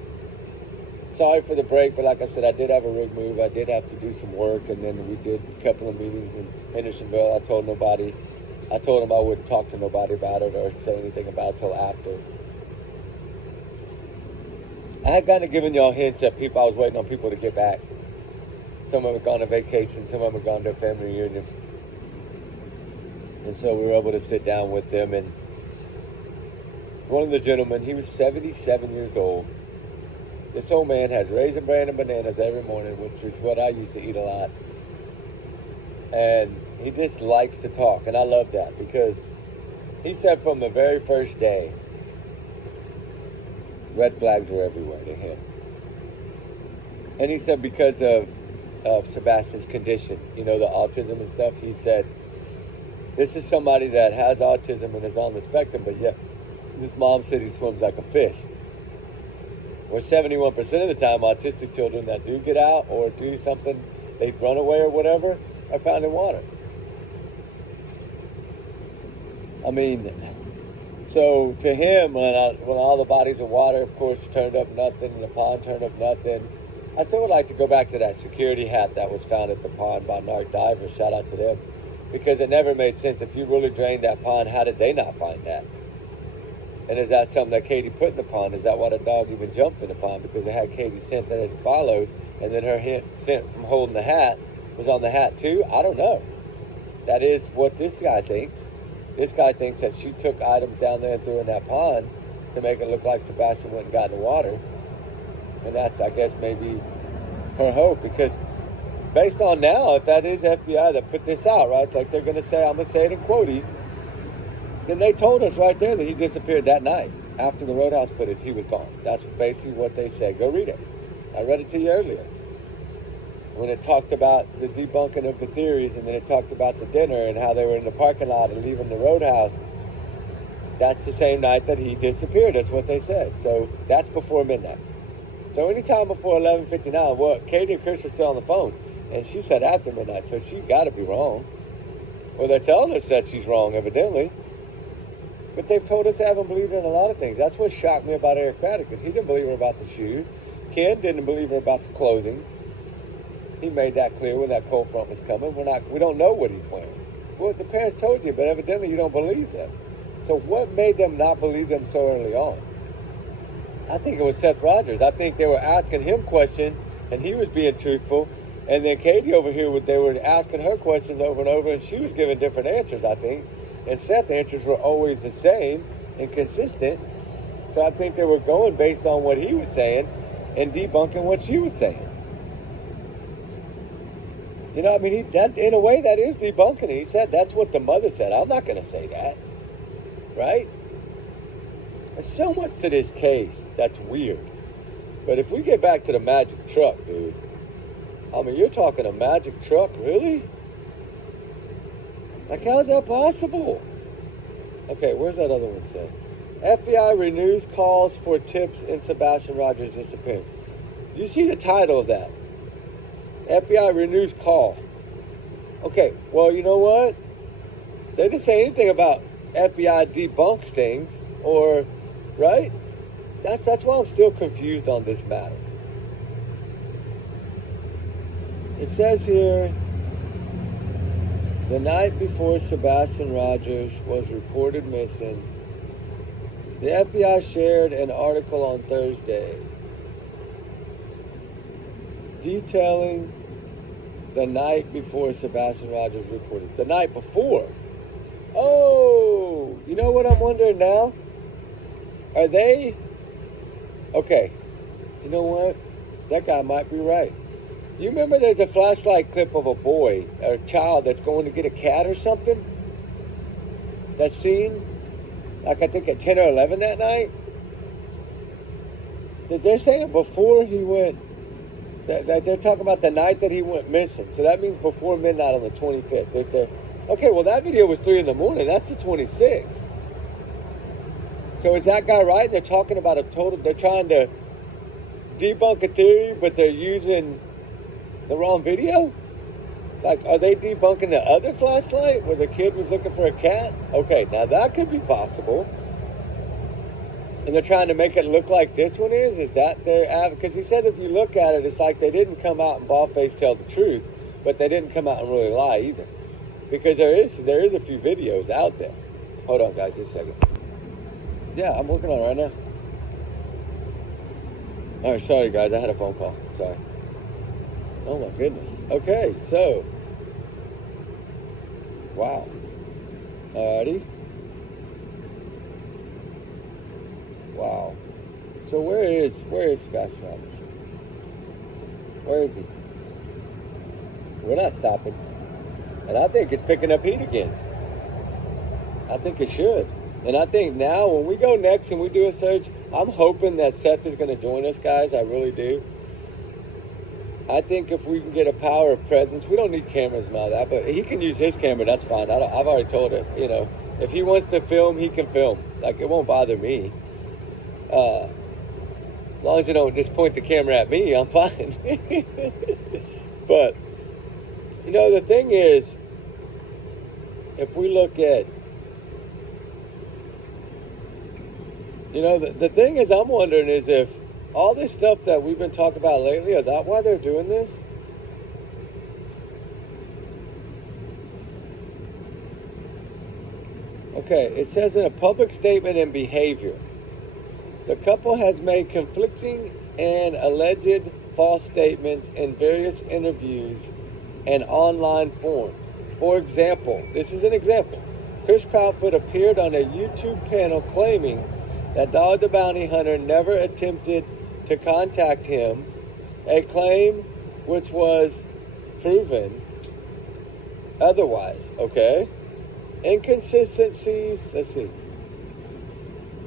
sorry for the break, but like I said, I did have a rig move. I did have to do some work, and then we did a couple of meetings in Hendersonville. I told them I wouldn't talk to nobody about it or say anything about it till after. I had kind of given y'all hints that I was waiting on people to get back. Some of them had gone on vacation, some of them had gone to a family reunion. And so we were able to sit down with them, and one of the gentlemen, he was 77 years old. This old man has Raisin Bran and bananas every morning, which is what I used to eat a lot. And he just likes to talk, and I love that, because he said from the very first day, red flags are everywhere to him. And he said because of Sebastian's condition, the autism and stuff, he said, this is somebody that has autism and is on the spectrum, but yet his mom said he swims like a fish. Where 71% of the time, autistic children that do get out or do something, they run away or whatever, are found in water. I mean, so to him, when all the bodies of water, of course, turned up nothing, and the pond turned up nothing, I still would like to go back to that security hat that was found at the pond by narc divers. Shout out to them. Because it never made sense. If you really drained that pond, how did they not find that? And is that something that Katie put in the pond? Is that why the dog even jumped in the pond? Because it had Katie's scent that it followed, and then her scent from holding the hat was on the hat too? I don't know. That is what this guy thinks. This guy thinks that she took items down there and threw in that pond to make it look like Sebastian went and got in the water. And that's, I guess, maybe her hope. Because based on now, if that is FBI that put this out, right? Like they're going to say, I'm going to say it in quotes. Then they told us right there that he disappeared that night. After the Roadhouse footage, he was gone. That's basically what they said. Go read it. I read it to you earlier. When it talked about the debunking of the theories, and then it talked about the dinner and how they were in the parking lot and leaving the Roadhouse. That's the same night that he disappeared. That's what they said. So that's before midnight. So anytime before 11:59, well, Katie and Chris were still on the phone. And she said after midnight, so she got to be wrong. Well, they're telling us that she's wrong, evidently. But they've told us they haven't believed her in a lot of things. That's what shocked me about Eric Craddock, because he didn't believe her about the shoes. Ken didn't believe her about the clothing. He made that clear when that cold front was coming. We don't know what he's wearing. Well, the parents told you, but evidently you don't believe them. So what made them not believe them so early on? I think it was Seth Rogers. I think they were asking him questions, and he was being truthful. And then Katie over here, they were asking her questions over and over, and she was giving different answers, I think. And Seth's answers were always the same and consistent. So I think they were going based on what he was saying and debunking what she was saying. You know, I mean, that in a way that is debunking it. He said that's what the mother said. I'm not going to say that, right? There's so much to this case that's weird. But if we get back to the magic truck, dude, I mean, you're talking a magic truck, really? Like, how's that possible? Okay, where's that other one say? FBI renews calls for tips in Sebastian Rogers' disappearance. You see the title of that? FBI renews call. Okay, well, you know what? They didn't say anything about FBI debunks things, or, right? That's why I'm still confused on this matter. It says here, the night before Sebastian Rogers was reported missing, the FBI shared an article on Thursday detailing the night before Sebastian Rogers reported. The night before. Oh, you know what I'm wondering now? Are they... Okay, you know what? That guy might be right. You remember there's a flashlight clip of a boy or a child that's going to get a cat or something? That's seen, like I think at 10 or 11 that night? They're saying before he went, they're talking about the night that he went missing. So that means before midnight on the 25th. Okay, well that video was 3 in the morning. That's the 26th. So is that guy right? They're talking about they're trying to debunk a theory, but they're using the wrong video? Like, are they debunking the other flashlight where the kid was looking for a cat? Okay, now that could be possible. And they're trying to make it look like this one is? Is that their... Because he said if you look at it, it's like they didn't come out and bald-faced tell the truth, but they didn't come out and really lie either. Because there is a few videos out there. Hold on, guys, just a second. Yeah, I'm working on it right now. All right, sorry, guys. I had a phone call. Sorry. Oh, my goodness. Okay, so. Wow. Alrighty. Wow. So where is Sebastian Rogers? Where is he? We're not stopping. And I think it's picking up heat again. I think it should. And I think now when we go next and we do a search, I'm hoping that Seth is going to join us, guys. I really do. I think if we can get a power of presence, we don't need cameras and all that, but he can use his camera. That's fine. I've already told him, you know, if he wants to film, he can film. Like, it won't bother me. As long as you don't just point the camera at me, I'm fine. But, you know, the thing is, if we look at, you know, the thing is, I'm wondering is if all this stuff that we've been talking about lately, is that why they're doing this? Okay, it says in a public statement and behavior, the couple has made conflicting and alleged false statements in various interviews and online forums. For example, this is an example. Chris Proudfoot appeared on a YouTube panel claiming that Dog the Bounty Hunter never attempted to contact him, a claim which was proven otherwise, okay? Inconsistencies, let's see.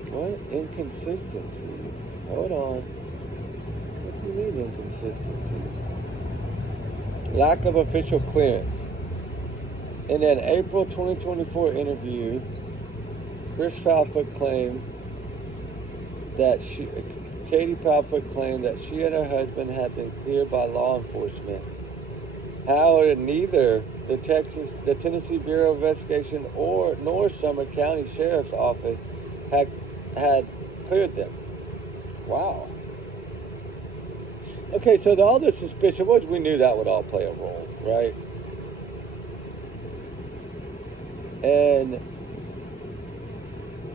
What? Inconsistencies? Hold on. What do you mean inconsistencies? Lack of official clearance. In an April 2024 interview, Chris Proudfoot claimed that Katie Proudfoot claimed that she and her husband had been cleared by law enforcement. However, neither the Tennessee Bureau of Investigation nor Sumner County Sheriff's Office had cleared them. Wow. Okay, so all the suspicion, which we knew that would all play a role, right? And it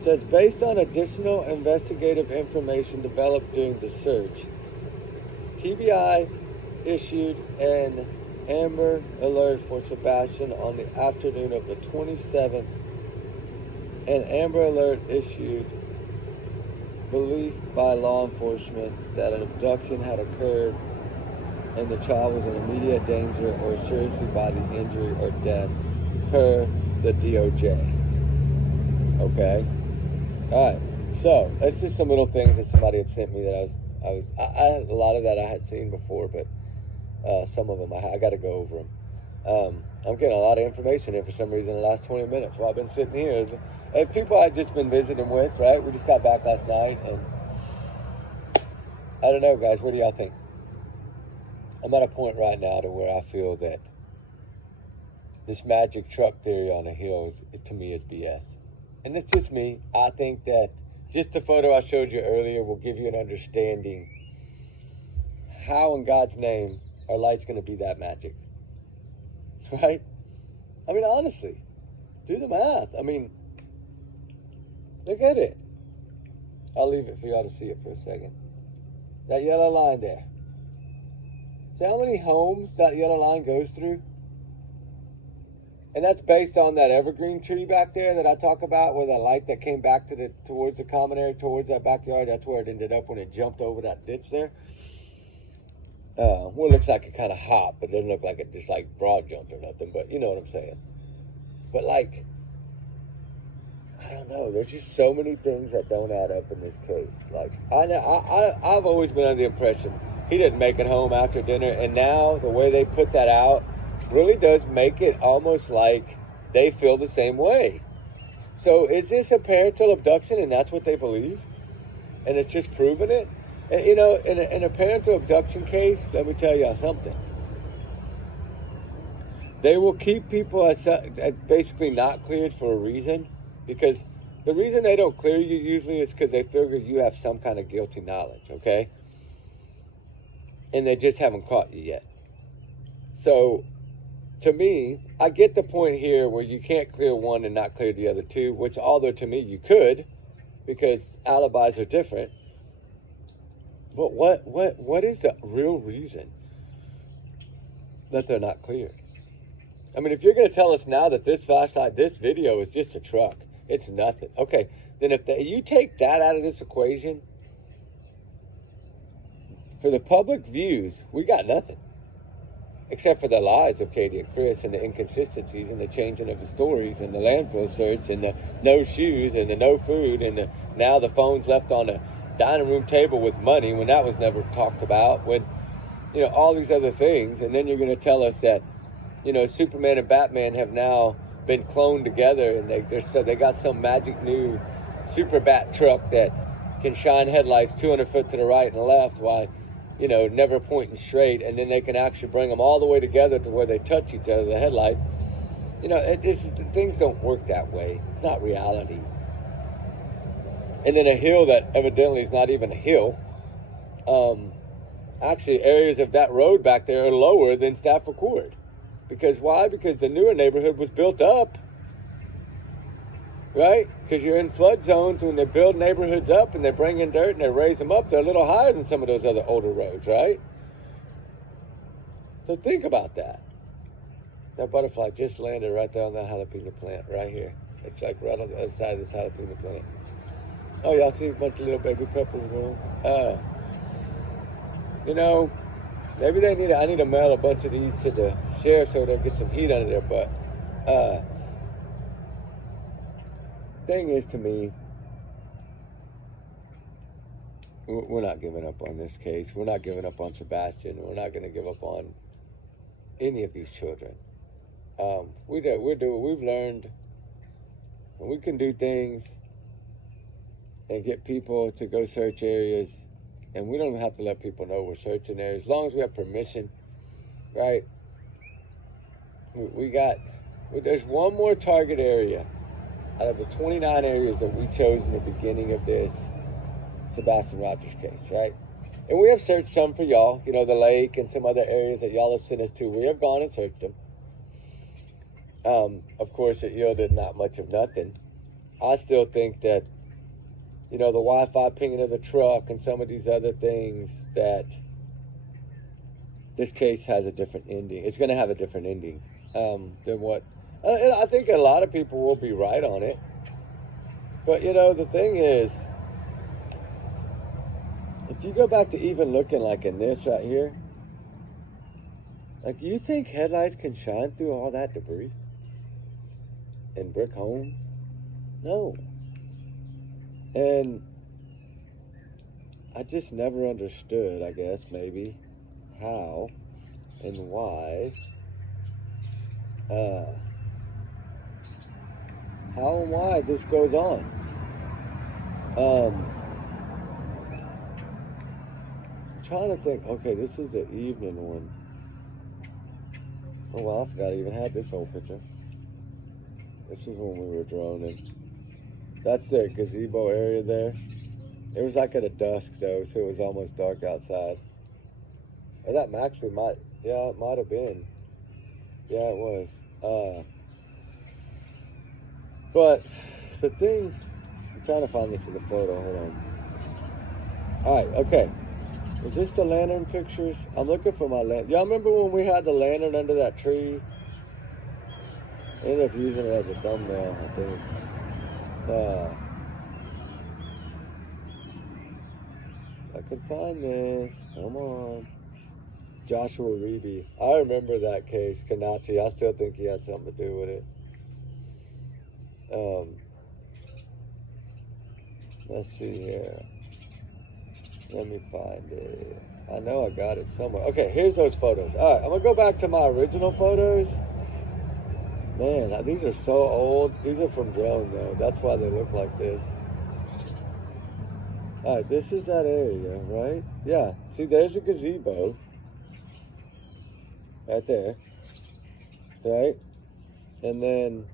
says, based on additional investigative information developed during the search, TBI issued an Amber Alert for Sebastian on the afternoon of the 27th. An Amber Alert issued belief by law enforcement that an abduction had occurred and the child was in immediate danger or seriously bodily injury or death per the DOJ. Okay? Alright, so that's just some little things that somebody had sent me that I a lot of that I had seen before, but some of them I got to go over them. I'm getting a lot of information in for some reason in the last 20 minutes while I've been sitting here. And people I've just been visiting with, right? We just got back last night, and I don't know, guys. What do y'all think? I'm at a point right now to where I feel that this magic truck theory on a hill, to me, is BS. And it's just me. I think that just the photo I showed you earlier will give you an understanding how, in God's name, our light's going to be that magic. Right? I mean, honestly, do the math. I mean, look at it. I'll leave it for y'all to see it for a second. That yellow line there. See how many homes that yellow line goes through? And that's based on that evergreen tree back there that I talk about, where that light that came back to towards the common area, towards that backyard. That's where it ended up when it jumped over that ditch there. Well, it looks like it kind of hopped, but it doesn't look like it just like broad jumped or nothing. But you know what I'm saying. But like, I don't know. There's just so many things that don't add up in this case. Like, I've always been under the impression he didn't make it home after dinner, and now the way they put that out really does make it almost like they feel the same way. So is this a parental abduction, and that's what they believe, and it's just proving it? And, you know, in a parental abduction case, let me tell you something. They will keep people at basically not cleared for a reason, because the reason they don't clear you usually is because they figure you have some kind of guilty knowledge, okay? And they just haven't caught you yet. So, to me, I get the point here where you can't clear one and not clear the other two, which although to me you could, because alibis are different. But what is the real reason that they're not cleared? I mean, if you're going to tell us now that this flashlight, this video is just a truck, it's nothing. Okay, then if you take that out of this equation, for the public views, we got nothing. Except for the lies of Katie and Chris and the inconsistencies and the changing of the stories and the landfill search and the no shoes and the no food and now the phone's left on a dining room table with money when that was never talked about, when, you know, all these other things. And then you're going to tell us that, you know, Superman and Batman have now been cloned together, and they got some magic new super bat truck that can shine headlights 200 foot to the right and left while, you know, never pointing straight, and then they can actually bring them all the way together to where they touch each other, the headlight. You know, things don't work that way. It's not reality. And then a hill that evidently is not even a hill. Actually, areas of that road back there are lower than Stafford Court. Because why? Because the newer neighborhood was built up. Right? Because you're in flood zones. When they build neighborhoods up and they bring in dirt and they raise them up, they're a little higher than some of those other older roads, right? So think about that. That butterfly just landed right there on that jalapeno plant right here. It's like right on the other side of this jalapeno plant. Oh, y'all see a bunch of little baby peppers going? You know, maybe I need to mail a bunch of these to the sheriff so they'll get some heat under their butt. Thing is, to me, we're not giving up on this case. We're not giving up on Sebastian. We're not going to give up on any of these children. We've learned we can do things and get people to go search areas, and we don't have to let people know we're searching there as long as we have permission, right? There's one more target area out of the 29 areas that we chose in the beginning of this Sebastian Rogers case, right? And we have searched some for y'all, you know, the lake and some other areas that y'all have sent us to. We have gone and searched them. Of course, it yielded not much of nothing. I still think that, you know, the Wi-Fi pinging of the truck and some of these other things, that this case has a different ending. It's going to have a different ending than what... And I think a lot of people will be right on it. But, you know, the thing is, if you go back to even looking like in this right here, Like, you think headlights can shine through all that debris? In brick homes? No. And I just never understood, I guess, maybe, how and why, how and why this goes on. Trying to think, okay, this is the evening one. Oh, well, I forgot I even had this old picture. This is when we were droning. That's the gazebo area there. It was like at a dusk, though, so it was almost dark outside. Oh, that actually might, yeah, it might have been. Yeah, it was. But the thing, I'm trying to find this in the photo, hold on. All right, okay. Is this the lantern pictures? I'm looking for my lantern. Y'all remember when we had the lantern under that tree? I ended up using it as a thumbnail, I think. I can find this. Come on. Joshua Reeby. I remember that case, Kanachi. I still think he had something to do with it. Let's see here. Let me find it. I know I got it somewhere. Okay, here's those photos. All right, I'm gonna go back to my original photos. Man, these are so old. These are from drone though. That's why they look like this. All right, this is that area, right? Yeah. See, there's a gazebo. Right there. Right? And then,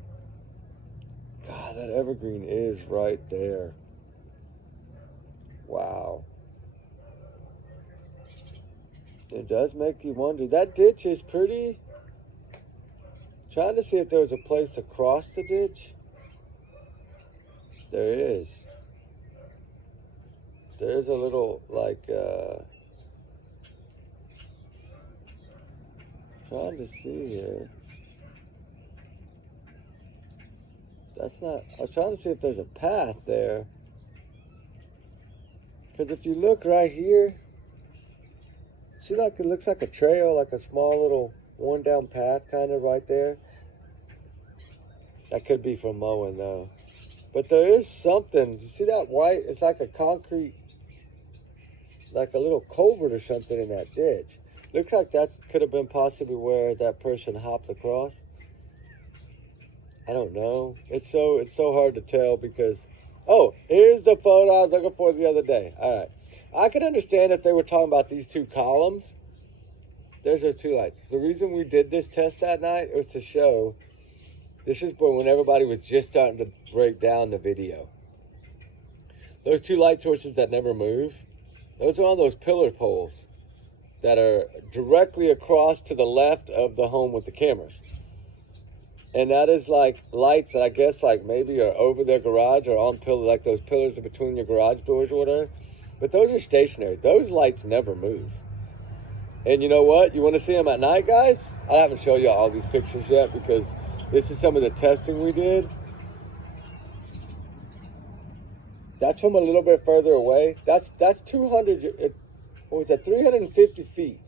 God, that evergreen is right there. Wow. It does make you wonder. That ditch is pretty. Trying to see if there was a place to cross the ditch. There is. There's a little, like, trying to see here. That's not, I was trying to see if there's a path there. Because if you look right here, see, like, it looks like a trail, like a small little worn down path kind of right there. That could be from mowing though. But there is something, you see that white? It's like a concrete, like a little culvert or something in that ditch. Looks like that could have been possibly where that person hopped across. I don't know. It's so hard to tell because, oh, here's the photo I was looking for the other day. All right. I could understand if they were talking about these two columns. There's those two lights. The reason we did this test that night was to show, this is when everybody was just starting to break down the video. Those two light sources that never move, those are on those pillar poles that are directly across to the left of the home with the cameras. And that is like lights that I guess like maybe are over their garage or on pillars, like those pillars are between your garage doors or whatever. But those are stationary. Those lights never move. And you know what? You want to see them at night, guys? I haven't shown you all these pictures yet because this is some of the testing we did. That's from a little bit further away. That's 200, what was that, 350 feet.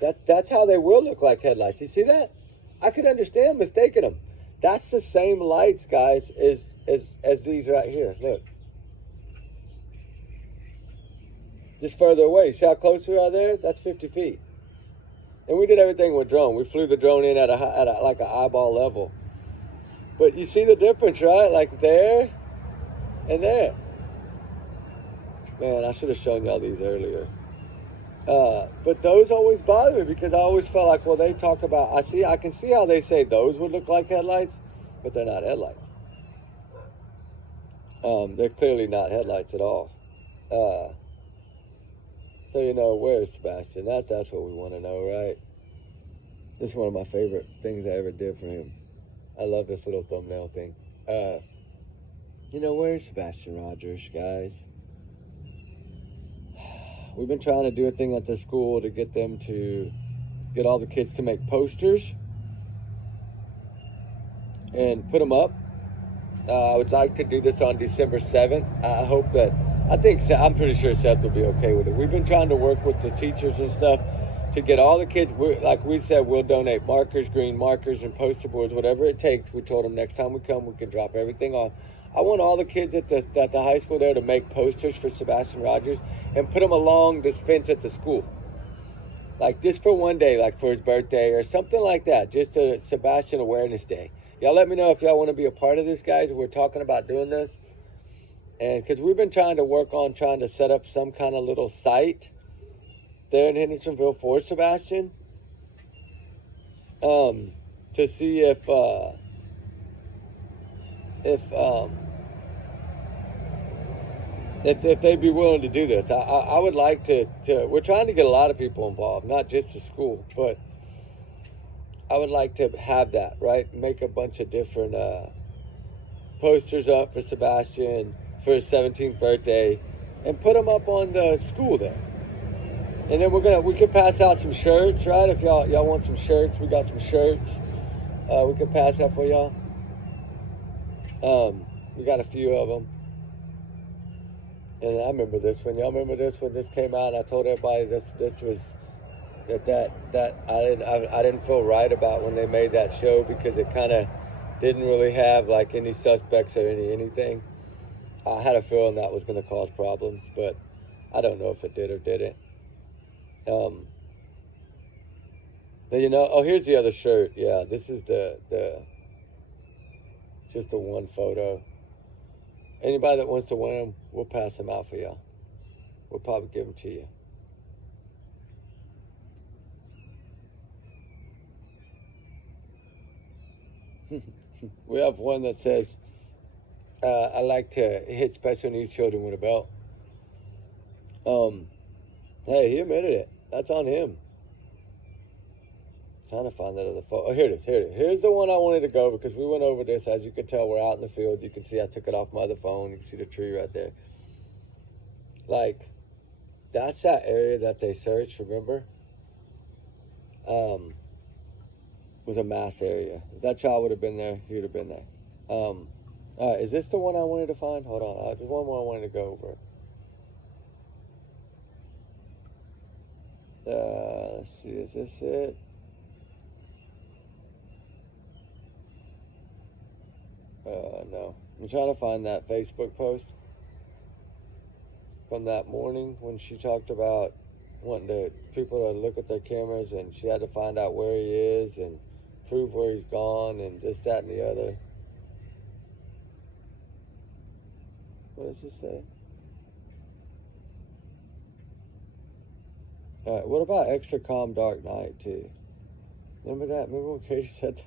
That's how they will look like headlights. You see that? I could understand mistaking them. That's the same lights, guys, as these right here. Look. Just further away. See how close we are there? That's 50 feet. And we did everything with drone. We flew the drone in at like an eyeball level. But you see the difference, right? Like there and there. Man, I should have shown y'all these earlier. But those always bother me because I always felt like, well, they talk about, I can see how they say those would look like headlights, but they're not headlights. They're clearly not headlights at all. So, you know, where's Sebastian? That's what we want to know, right? This is one of my favorite things I ever did for him. I love this little thumbnail thing. You know, where's Sebastian Rogers, guys? We've been trying to do a thing at the school to get them to get all the kids to make posters and put them up. I would like to do this on December 7th. I hope that, I'm pretty sure Seth will be okay with it. We've been trying to work with the teachers and stuff to get all the kids. Like we said, we'll donate markers, green markers, and poster boards, whatever it takes. We told them next time we come, we can drop everything off. I want all the kids at the high school there to make posters for Sebastian Rogers and put them along this fence at the school. Like just for one day, like for his birthday or something like that, just a Sebastian Awareness Day. Y'all let me know if y'all want to be a part of this, guys. We're talking about doing this. And because we've been trying to set up some kind of little site there in Hendersonville for Sebastian, to see if they'd be willing to do this. I would like to. We're trying to get a lot of people involved, not just the school, but I would like to have that, right? Make a bunch of different posters up for Sebastian for his 17th birthday, and put them up on the school there. And then we could pass out some shirts, right? If y'all want some shirts, we got some shirts. We could pass out for y'all. We got a few of them. And I remember this one. Y'all remember this when this came out? And I told everybody this was that I didn't feel right about when they made that show, because it kind of didn't really have like any suspects or anything. I had a feeling that was going to cause problems, but I don't know if it did or didn't. But here's the other shirt. Yeah, this is just the one photo. Anybody that wants to win them, we'll pass them out for y'all. We'll probably give them to you. We have one that says, I like to hit special needs children with a belt. Hey, he admitted it. That's on him. Trying to find that other photo. Oh, here it is. Here's the one I wanted to go, because we went over this. As you can tell, we're out in the field. You can see I took it off my other phone. You can see the tree right there. Like, that's that area that they searched, remember? Was a mass area. If that child would have been there, he would have been there. All right, is this the one I wanted to find? Hold on. There's one more I wanted to go over. Let's see. Is this it? No. I'm trying to find that Facebook post from that morning when she talked about wanting people to look at their cameras, and she had to find out where he is and prove where he's gone and this, that, and the other. What does it say? All right, what about extra calm dark night too? Remember that? Remember when Katie said that?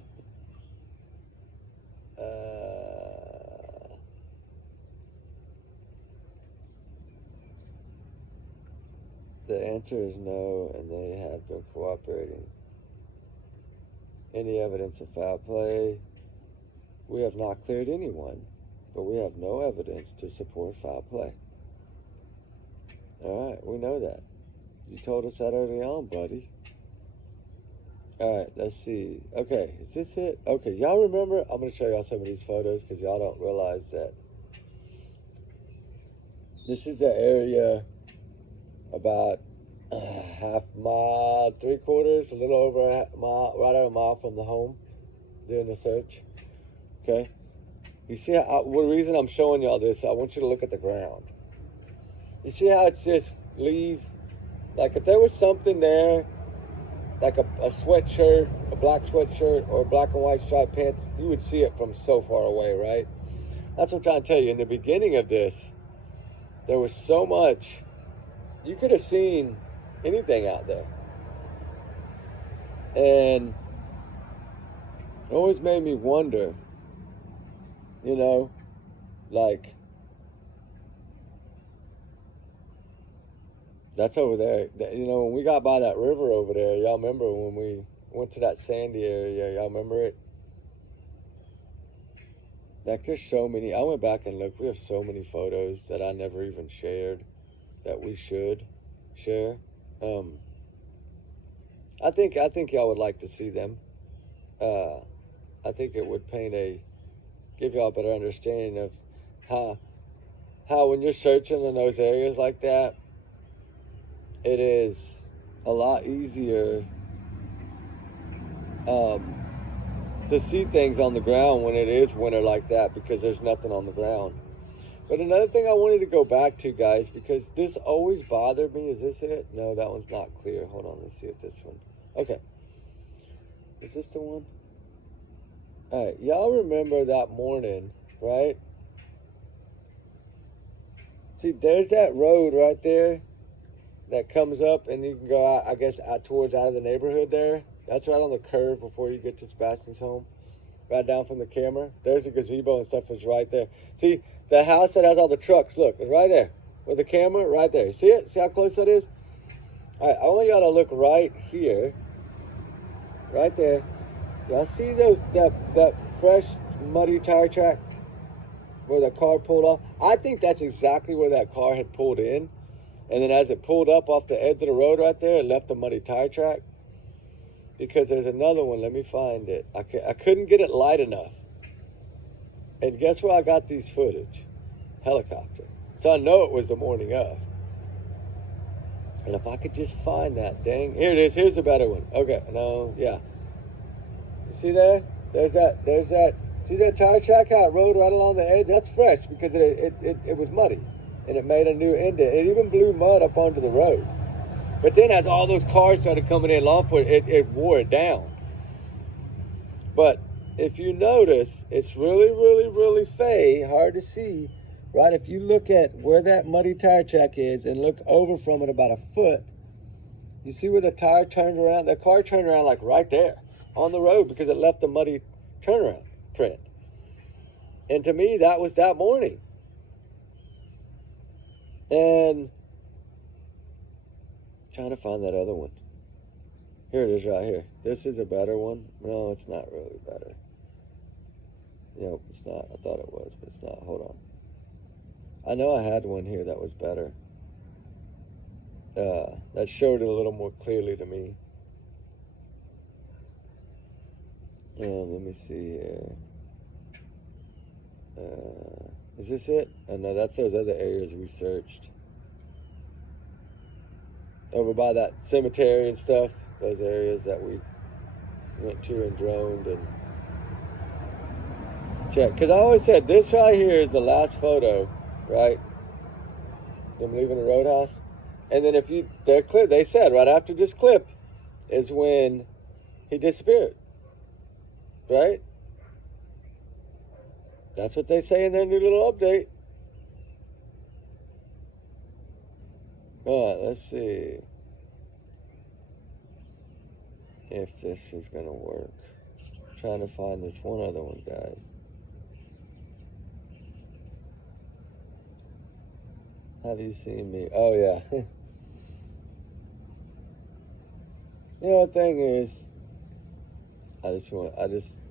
The answer is no, and they have been cooperating. Any evidence of foul play? We have not cleared anyone, but we have no evidence to support foul play. All right, we know that. You told us that early on, buddy. All right, let's see. Okay, is this it? Okay, y'all remember? I'm going to show y'all some of these photos because y'all don't realize that. This is the area about half mile, 3/4, a little over a mile, right at a mile from the home, doing the search. Okay? You see how, the reason I'm showing y'all this, I want you to look at the ground. You see how it's just leaves? Like if there was something there, like a sweatshirt, a black sweatshirt, or black and white striped pants, you would see it from so far away, right? That's what I'm trying to tell you. In the beginning of this, there was so much, you could have seen anything out there. And it always made me wonder, like, that's over there. When we got by that river over there, y'all remember when we went to that sandy area, y'all remember it? Like, there's so many. I went back and looked. We have so many photos that I never even shared that we should share. I think y'all would like to see them. I think it would give y'all a better understanding of how when you're searching in those areas like that, it is a lot easier to see things on the ground when it is winter like that, because there's nothing on the ground. But another thing I wanted to go back to, guys, because this always bothered me. Is this it? No, that one's not clear. Hold on, let's see if this one. Okay. Is this the one? All right, y'all remember that morning, right? See, there's that road right there that comes up, and you can go out, I guess, out of the neighborhood there. That's right on the curve before you get to Sebastian's home. Right down from the camera. There's the gazebo and stuff is right there. See, the house that has all the trucks, look, it's right there. With the camera, right there. See it? See how close that is? All right, I want y'all to look right here. Right there. Y'all see that fresh, muddy tire track where the car pulled off? I think that's exactly where that car had pulled in. And then as it pulled up off the edge of the road right there, it left the muddy tire track. Because there's another one. Let me find it. I couldn't get it light enough. And guess where I got these footage? Helicopter. So I know it was the morning of. And if I could just find that dang. Here it is. Here's a better one. Okay. No. Yeah. You see there? There's that. See that tire track? How it rode right along the edge? That's fresh because it was muddy. And it made a new indent. It even blew mud up onto the road. But then as all those cars started coming in, law enforcement, it wore it down. But if you notice, it's really, really, really hard to see, right? If you look at where that muddy tire track is and look over from it about a foot, you see where the tire turned around? The car turned around like right there on the road because it left a muddy turnaround print. And to me, that was that morning. And trying to find that other one. Here it is right here. This is a better one. No, it's not really better. Nope, it's not. I thought it was, but it's not. Hold on. I know I had one here that was better. That showed it a little more clearly to me. Let me see here. Is this it? Oh, no, that's those other areas we searched. Over by that cemetery and stuff, those areas that we went to and droned and checked. Because I always said this right here is the last photo, right? Them leaving the roadhouse. And then if you, they said right after this clip is when he disappeared, right? That's what they say in their new little update. All right, let's see if this is going to work. I'm trying to find this one other one, guys. Have you seen me? Oh, yeah. You know, the thing is,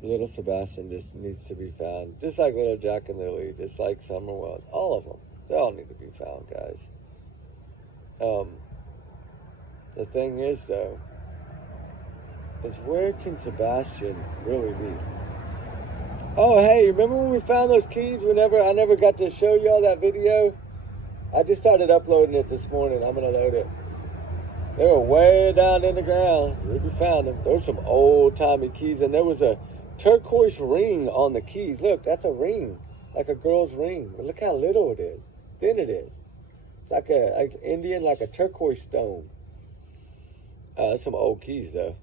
little Sebastian just needs to be found. Just like little Jack and Lily, just like Summer Wells. All of them. They all need to be found, guys. The thing is, though, is where can Sebastian really be? Oh, hey, remember when we found those keys? I never got to show y'all that video? I just started uploading it this morning. I'm going to load it. They were way down in the ground. We found them. Those were some old-timey keys, and there was a turquoise ring on the keys. Look, that's a ring, like a girl's ring. But look how little it is, thin it is. It's like an Indian, like a turquoise stone. That's some old keys, though.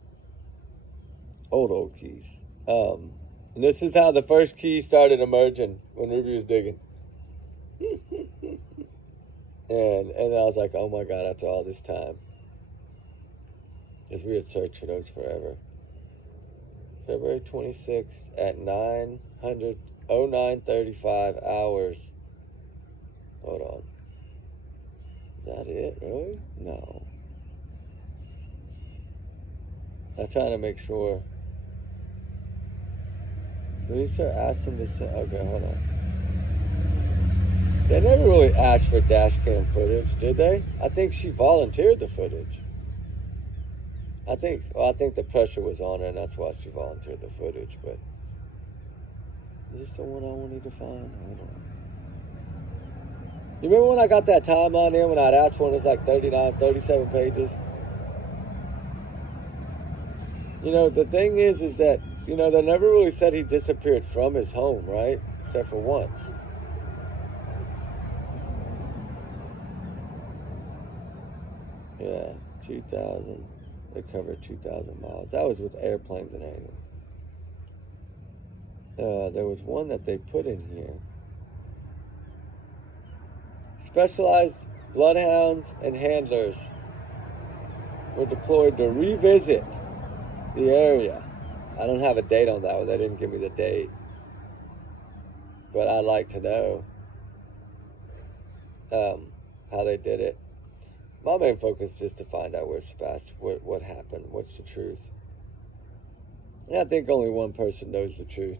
Old keys. And this is how the first key started emerging when Ruby was digging. and I was like, oh my God, after all this time. Because we had searched for those forever. February 26th at 09:35 hours. Hold on. Is that it, really? No. I'm trying to make sure. Police are asking to send. Okay, hold on. They never really asked for dash cam footage, did they? I think she volunteered the footage. I think the pressure was on her, and that's why she volunteered the footage. But is this the one I wanted to find? Hold on. You remember when I got that timeline in when I'd asked for it? It was like 37 pages. You know, the thing is that, you know, they never really said he disappeared from his home, right? Except for once. Yeah, 2,000. They covered 2,000 miles. That was with airplanes and everything. There was one that they put in here. Specialized bloodhounds and handlers were deployed to revisit the area. I don't have a date on that one. They didn't give me the date. But I'd like to know how they did it. My main focus is just to find out where Sebastian, what happened, what's the truth. And I think only one person knows the truth.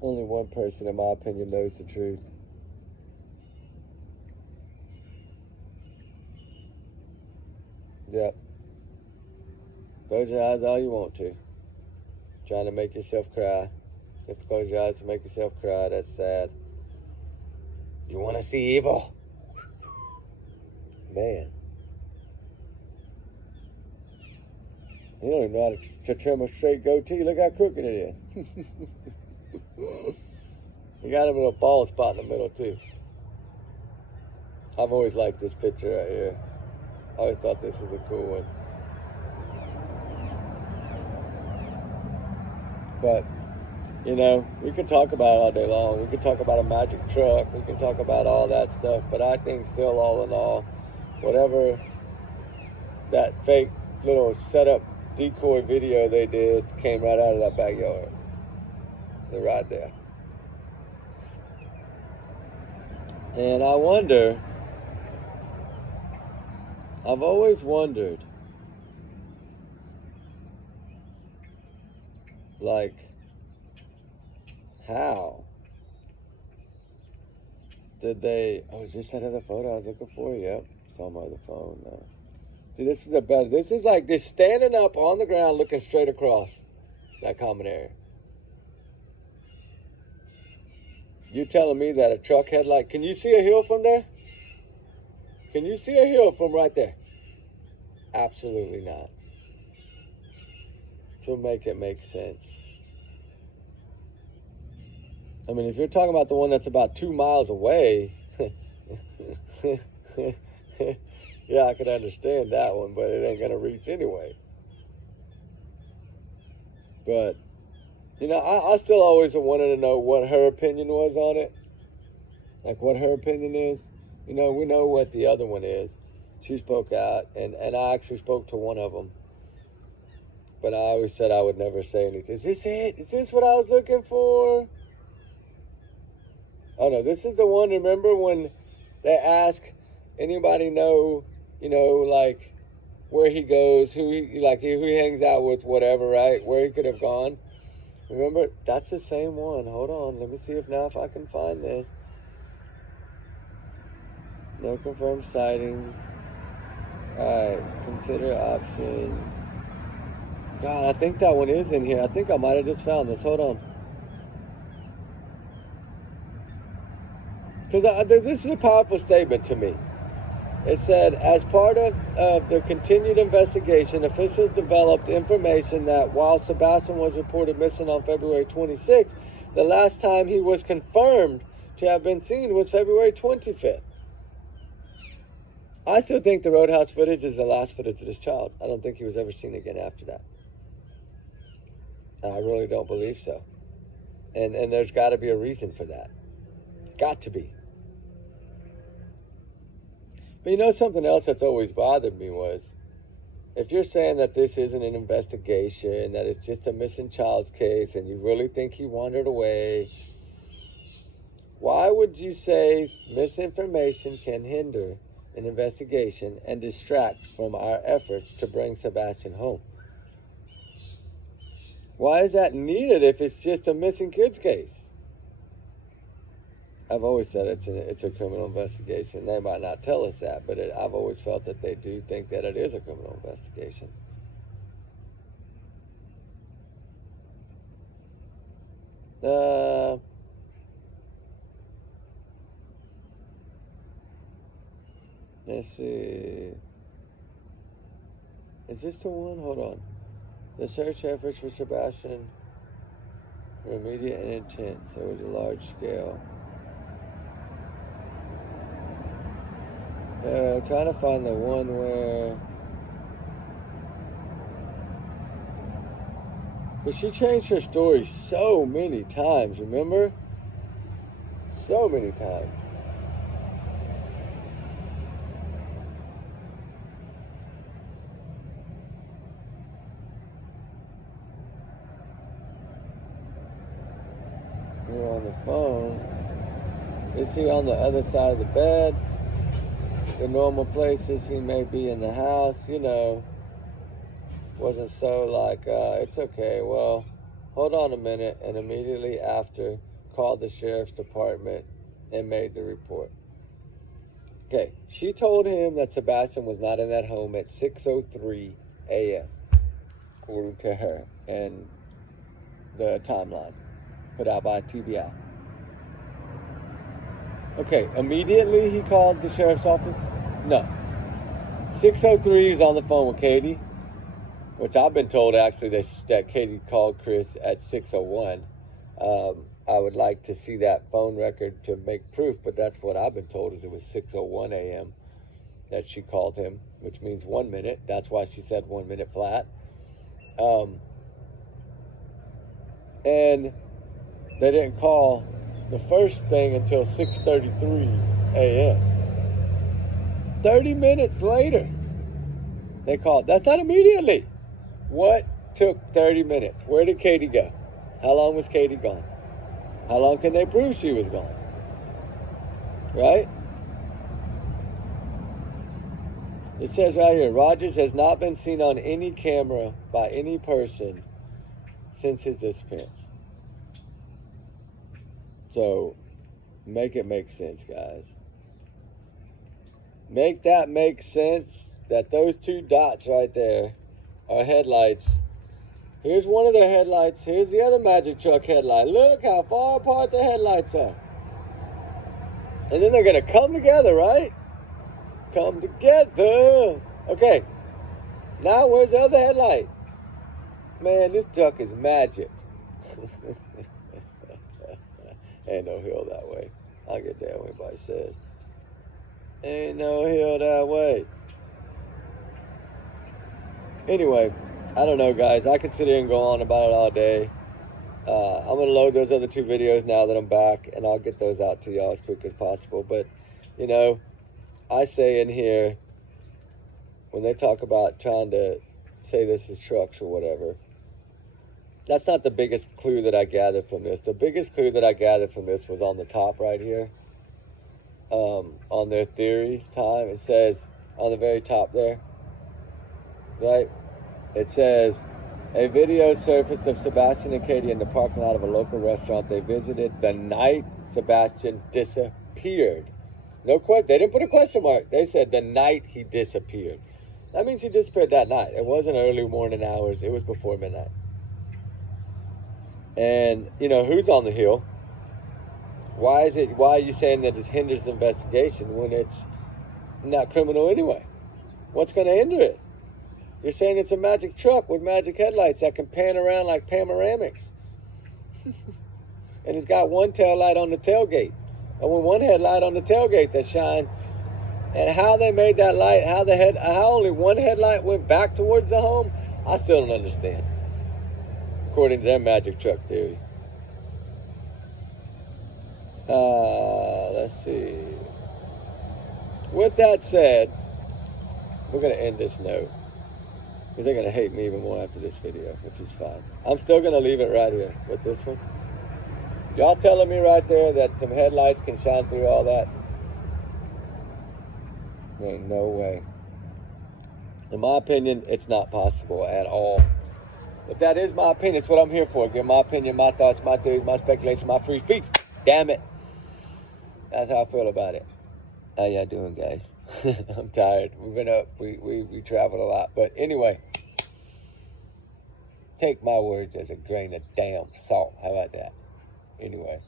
Only one person, in my opinion, knows the truth. Yep. Close your eyes all you want to. Trying to make yourself cry. You have to close your eyes to make yourself cry. That's sad. You want to see evil? Man. You don't even know how to trim a straight goatee. Look how crooked it is. You got a little bald spot in the middle, too. I've always liked this picture right here. I always thought this was a cool one. But, you know, we could talk about it all day long. We could talk about a magic truck. We can talk about all that stuff. But I think still, all in all, whatever that fake little setup decoy video they did came right out of that backyard. They're right there. And I wonder, I've always wondered, like, how did they, oh, is this that other photo I was looking for? Yep, it's on my other phone now. See, this is a better, this is like just standing up on the ground looking straight across that common area. You telling me that a truck headlight, can you see a hill from there? Can you see a hill from right there? Absolutely not. To make it make sense. I mean, if you're talking about the one that's about 2 miles away, yeah, I could understand that one, but it ain't going to reach anyway. But, you know, I still always wanted to know what her opinion was on it. Like, what her opinion is. You know, we know what the other one is. She spoke out, and I actually spoke to one of them. But I always said I would never say anything. Is this it? Is this what I was looking for? Oh, no, this is the one, remember when they ask, anybody know, you know, like, where he goes, who he hangs out with, whatever, right? Where he could have gone. Remember, that's the same one. Hold on, let me see if I can find this. No confirmed sightings. Alright, consider options. God, I think that one is in here. I think I might have just found this. Hold on. Because this is a powerful statement to me. It said, as part of the continued investigation, officials developed information that while Sebastian was reported missing on February 26th, the last time he was confirmed to have been seen was February 25th. I still think the Roadhouse footage is the last footage of this child. I don't think he was ever seen again after that. I really don't believe so. And there's got to be a reason for that. Got to be. But you know, something else that's always bothered me was, if you're saying that this isn't an investigation, that it's just a missing child's case, and you really think he wandered away, why would you say misinformation can hinder an investigation and distract from our efforts to bring Sebastian home? Why is that needed if it's just a missing kid's case? I've always said it's a criminal investigation. They might not tell us that, but I've always felt that they do think that it is a criminal investigation. Let's see. Is this the one? Hold on. The search efforts for Sebastian were immediate and intense. It was a large scale. Trying to find the one where... But she changed her story so many times, remember? So many times. We're on the phone. Is he on the other side of the bed? The normal places he may be in the house, you know. Wasn't so like, it's okay, well, hold on a minute, and immediately after called the sheriff's department and made the report. Okay, she told him that Sebastian was not in that home at 6:03 a.m., according to her and the timeline put out by TBI. Okay, immediately he called the sheriff's office? No. 6:03 he's on the phone with Katie, which I've been told actually that Katie called Chris at 6:01. I would like to see that phone record to make proof, but that's what I've been told, is it was 6:01 a.m. that she called him, which means 1 minute. That's why she said 1 minute flat. And they didn't call the first thing until 6:33 a.m. 30 minutes later, they called. That's not immediately. What took 30 minutes? Where did Katie go? How long was Katie gone? How long can they prove she was gone? Right? It says right here, Rogers has not been seen on any camera by any person since his disappearance. So, make it make sense, guys. Make that make sense, that those two dots right there are headlights. Here's one of their headlights. Here's the other magic truck headlight. Look how far apart the headlights are. And then they're going to come together, right? Come together. Okay. Now, where's the other headlight? Man, this truck is magic. Ain't no hill that way. I get that when anybody says. Ain't no hill that way. Anyway, I don't know, guys. I could sit here and go on about it all day. I'm going to load those other two videos now that I'm back, and I'll get those out to y'all as quick as possible. But, you know, I say in here, when they talk about trying to say this is trucks or whatever, that's not the biggest clue that I gathered from this. The biggest clue that I gathered from this was on the top right here. On their theory time, it says on the very top there, right? It says, a video surfaced of Sebastian and Katie in the parking lot of a local restaurant they visited the night Sebastian disappeared. No question. They didn't put a question mark. They said the night he disappeared. That means he disappeared that night. It wasn't early morning hours. It was before midnight. And, you know, who's on the hill? Why are you saying that it hinders the investigation when it's not criminal anyway? What's going to hinder it? You're saying it's a magic truck with magic headlights that can pan around like panoramics. And it's got one tail light on the tailgate. And with one headlight on the tailgate that shines. And how they made that light, how only one headlight went back towards the home, I still don't understand. According to their magic truck theory. Let's see. With that said, we're going to end this note. Because they're going to hate me even more after this video, which is fine. I'm still going to leave it right here with this one. Y'all telling me right there that some headlights can shine through all that? There ain't no way. In my opinion, it's not possible at all. But that is my opinion. It's what I'm here for. Give my opinion, my thoughts, my theories, my speculation, my free speech. Damn it. That's how I feel about it. How y'all doing, guys? I'm tired. We've been up. We traveled a lot. But anyway, take my words as a grain of damn salt. How about that? Anyway,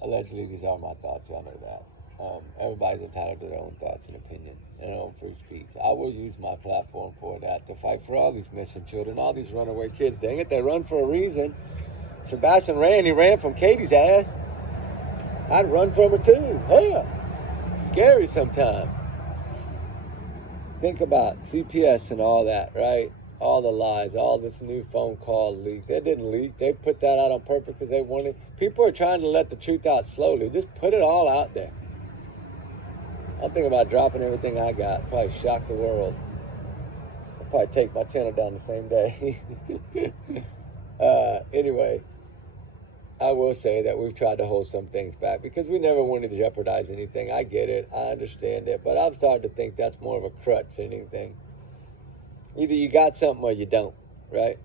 allegedly these are my thoughts. Y'all know that. Everybody's entitled to their own thoughts and opinions and their own free speech. I will use my platform for that, to fight for all these missing children, all these runaway kids. Dang it, they run for a reason. Sebastian ran, he ran from Katie's ass. I'd run from her too. Hell, scary sometimes. Think about CPS and all that, right? All the lies, all this new phone call leak. They didn't leak. They put that out on purpose because they wanted. People are trying to let the truth out slowly. Just put it all out there. I'm thinking about dropping everything I got. Probably shock the world. I'll probably take my channel down the same day. Anyway, I will say that we've tried to hold some things back because we never wanted to jeopardize anything. I get it. I understand it. But I'm starting to think that's more of a crutch than anything. Either you got something or you don't, right?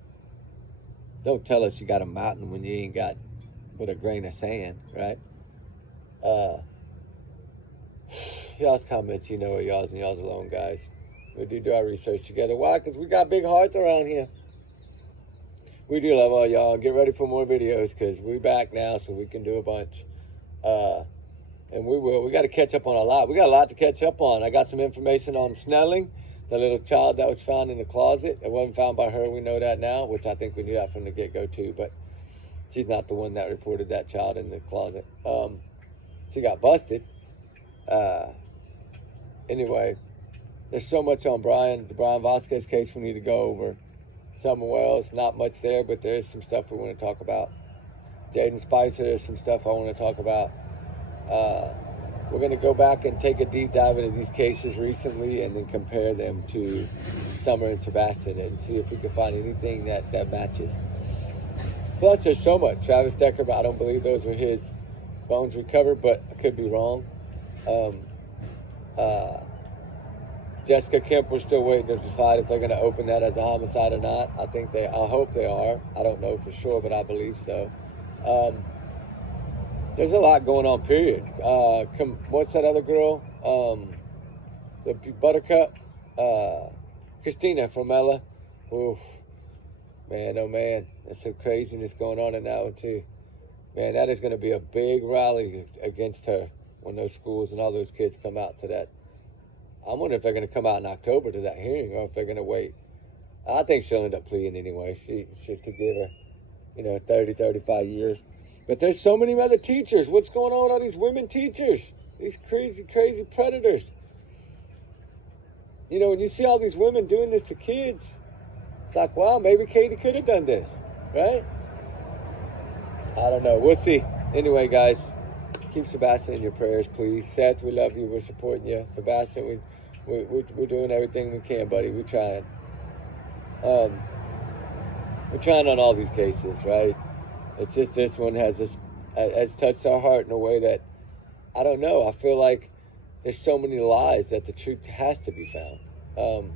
Don't tell us you got a mountain when you ain't got but a grain of sand, right? Y'all's comments, you know, are y'all's and y'all's alone, guys. We do our research together. Why? Because we got big hearts around here. We do love all y'all. Get ready for more videos because we're back now, so we can do a bunch. And we will. We got to catch up on a lot. We got a lot to catch up on. I got some information on Snelling, the little child that was found in the closet. It wasn't found by her. We know that now, which I think we knew that from the get-go too. But she's not the one that reported that child in the closet. She got busted. Anyway, there's so much on the Brian Vasquez case we need to go over. Somewhere else, not much there, but there is some stuff we want to talk about. Jaden Spicer, there's some stuff I want to talk about. We're going to go back and take a deep dive into these cases recently and then compare them to Summer and Sebastian and see if we can find anything that matches. Plus, there's so much. Travis Decker, but I don't believe those were his bones recovered, but I could be wrong. Jessica Kemp, we're still waiting to decide if they're going to open that as a homicide or not. I hope they are. I don't know for sure, but I believe so. There's a lot going on, period. What's that other girl? The Buttercup? Christina from Ella. Oof. Man, oh man. There's some craziness going on in that one too. Man, that is going to be a big rally against her when those schools and all those kids come out to that. I wonder if they're going to come out in October to that hearing or if they're going to wait. I think she'll end up pleading anyway. She to give her, 30, 35 years. But there's so many other teachers. What's going on with all these women teachers? These crazy, crazy predators. When you see all these women doing this to kids, it's like, wow, maybe Katie could have done this, right? I don't know. We'll see. Anyway, guys, keep Sebastian in your prayers, please. Seth, we love you. We're supporting you. Sebastian, we're doing everything we can, buddy. We're trying. We're trying on all these cases, right? It's just this one has touched our heart in a way that, I don't know. I feel like there's so many lies that the truth has to be found.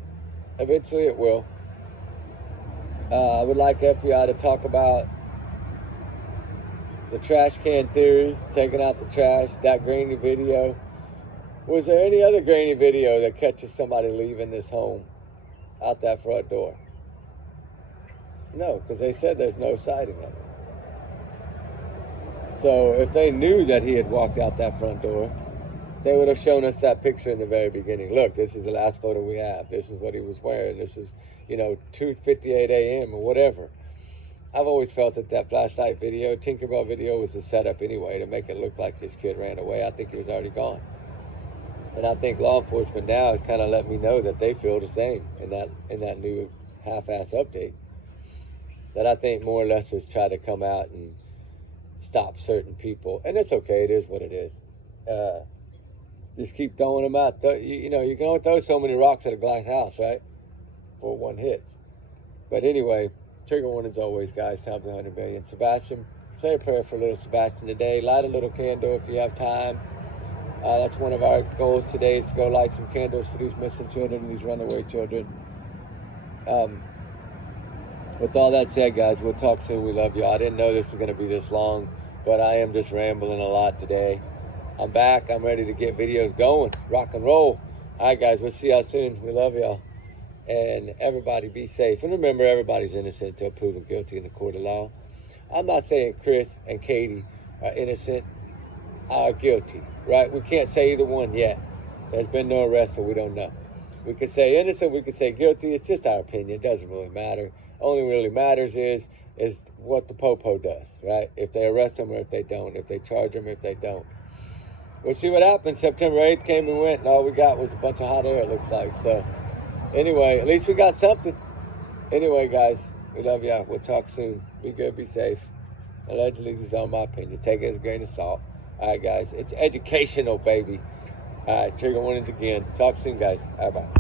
Eventually it will. I would like FBI to talk about the trash can theory, taking out the trash, that grainy video. Was there any other grainy video that catches somebody leaving this home out that front door? No, because they said there's no sighting of it. So if they knew that he had walked out that front door, they would have shown us that picture in the very beginning. Look, this is the last photo we have. This is what he was wearing. This is, 2:58 a.m. or whatever. I've always felt that flashlight video, Tinkerbell video, was a setup anyway to make it look like this kid ran away. I think he was already gone. And I think law enforcement now has kind of let me know that they feel the same in that new half-ass update. That I think more or less was try to come out and stop certain people. And it's okay. It is what it is. Just keep throwing them out. You can only throw so many rocks at a glass house, right? Before one hits. But anyway, trigger warnings always, guys. Time for 100 million. Sebastian, say a prayer for little Sebastian today. Light a little candle if you have time. That's one of our goals today, is to go light some candles for these missing children and these runaway children. With all that said, guys, we'll talk soon. We love you. I didn't know this was going to be this long, but I am just rambling a lot today. I'm back. I'm ready to get videos going. Rock and roll. All right, guys, we'll see y'all soon. We love y'all. And everybody be safe. And remember, everybody's innocent until proven guilty in the court of law. I'm not saying Chris and Katie are innocent. are guilty, right? We can't say either one yet. There's been no arrest, so we don't know. We could say innocent, we could say guilty. It's just our opinion. It doesn't really matter. Only really matters is what the popo does, right? If they arrest them or if they don't, if they charge them, if they don't. We'll see what happens. September 8th came and went, and all we got was a bunch of hot air, it looks like. So anyway, at least we got something. Anyway, guys, we love y'all. We'll talk soon. Be good, be safe. Allegedly, this is all my opinion. Take it as a grain of salt. All right, guys. It's educational, baby. All right, trigger warnings again. Talk soon, guys. Bye-bye.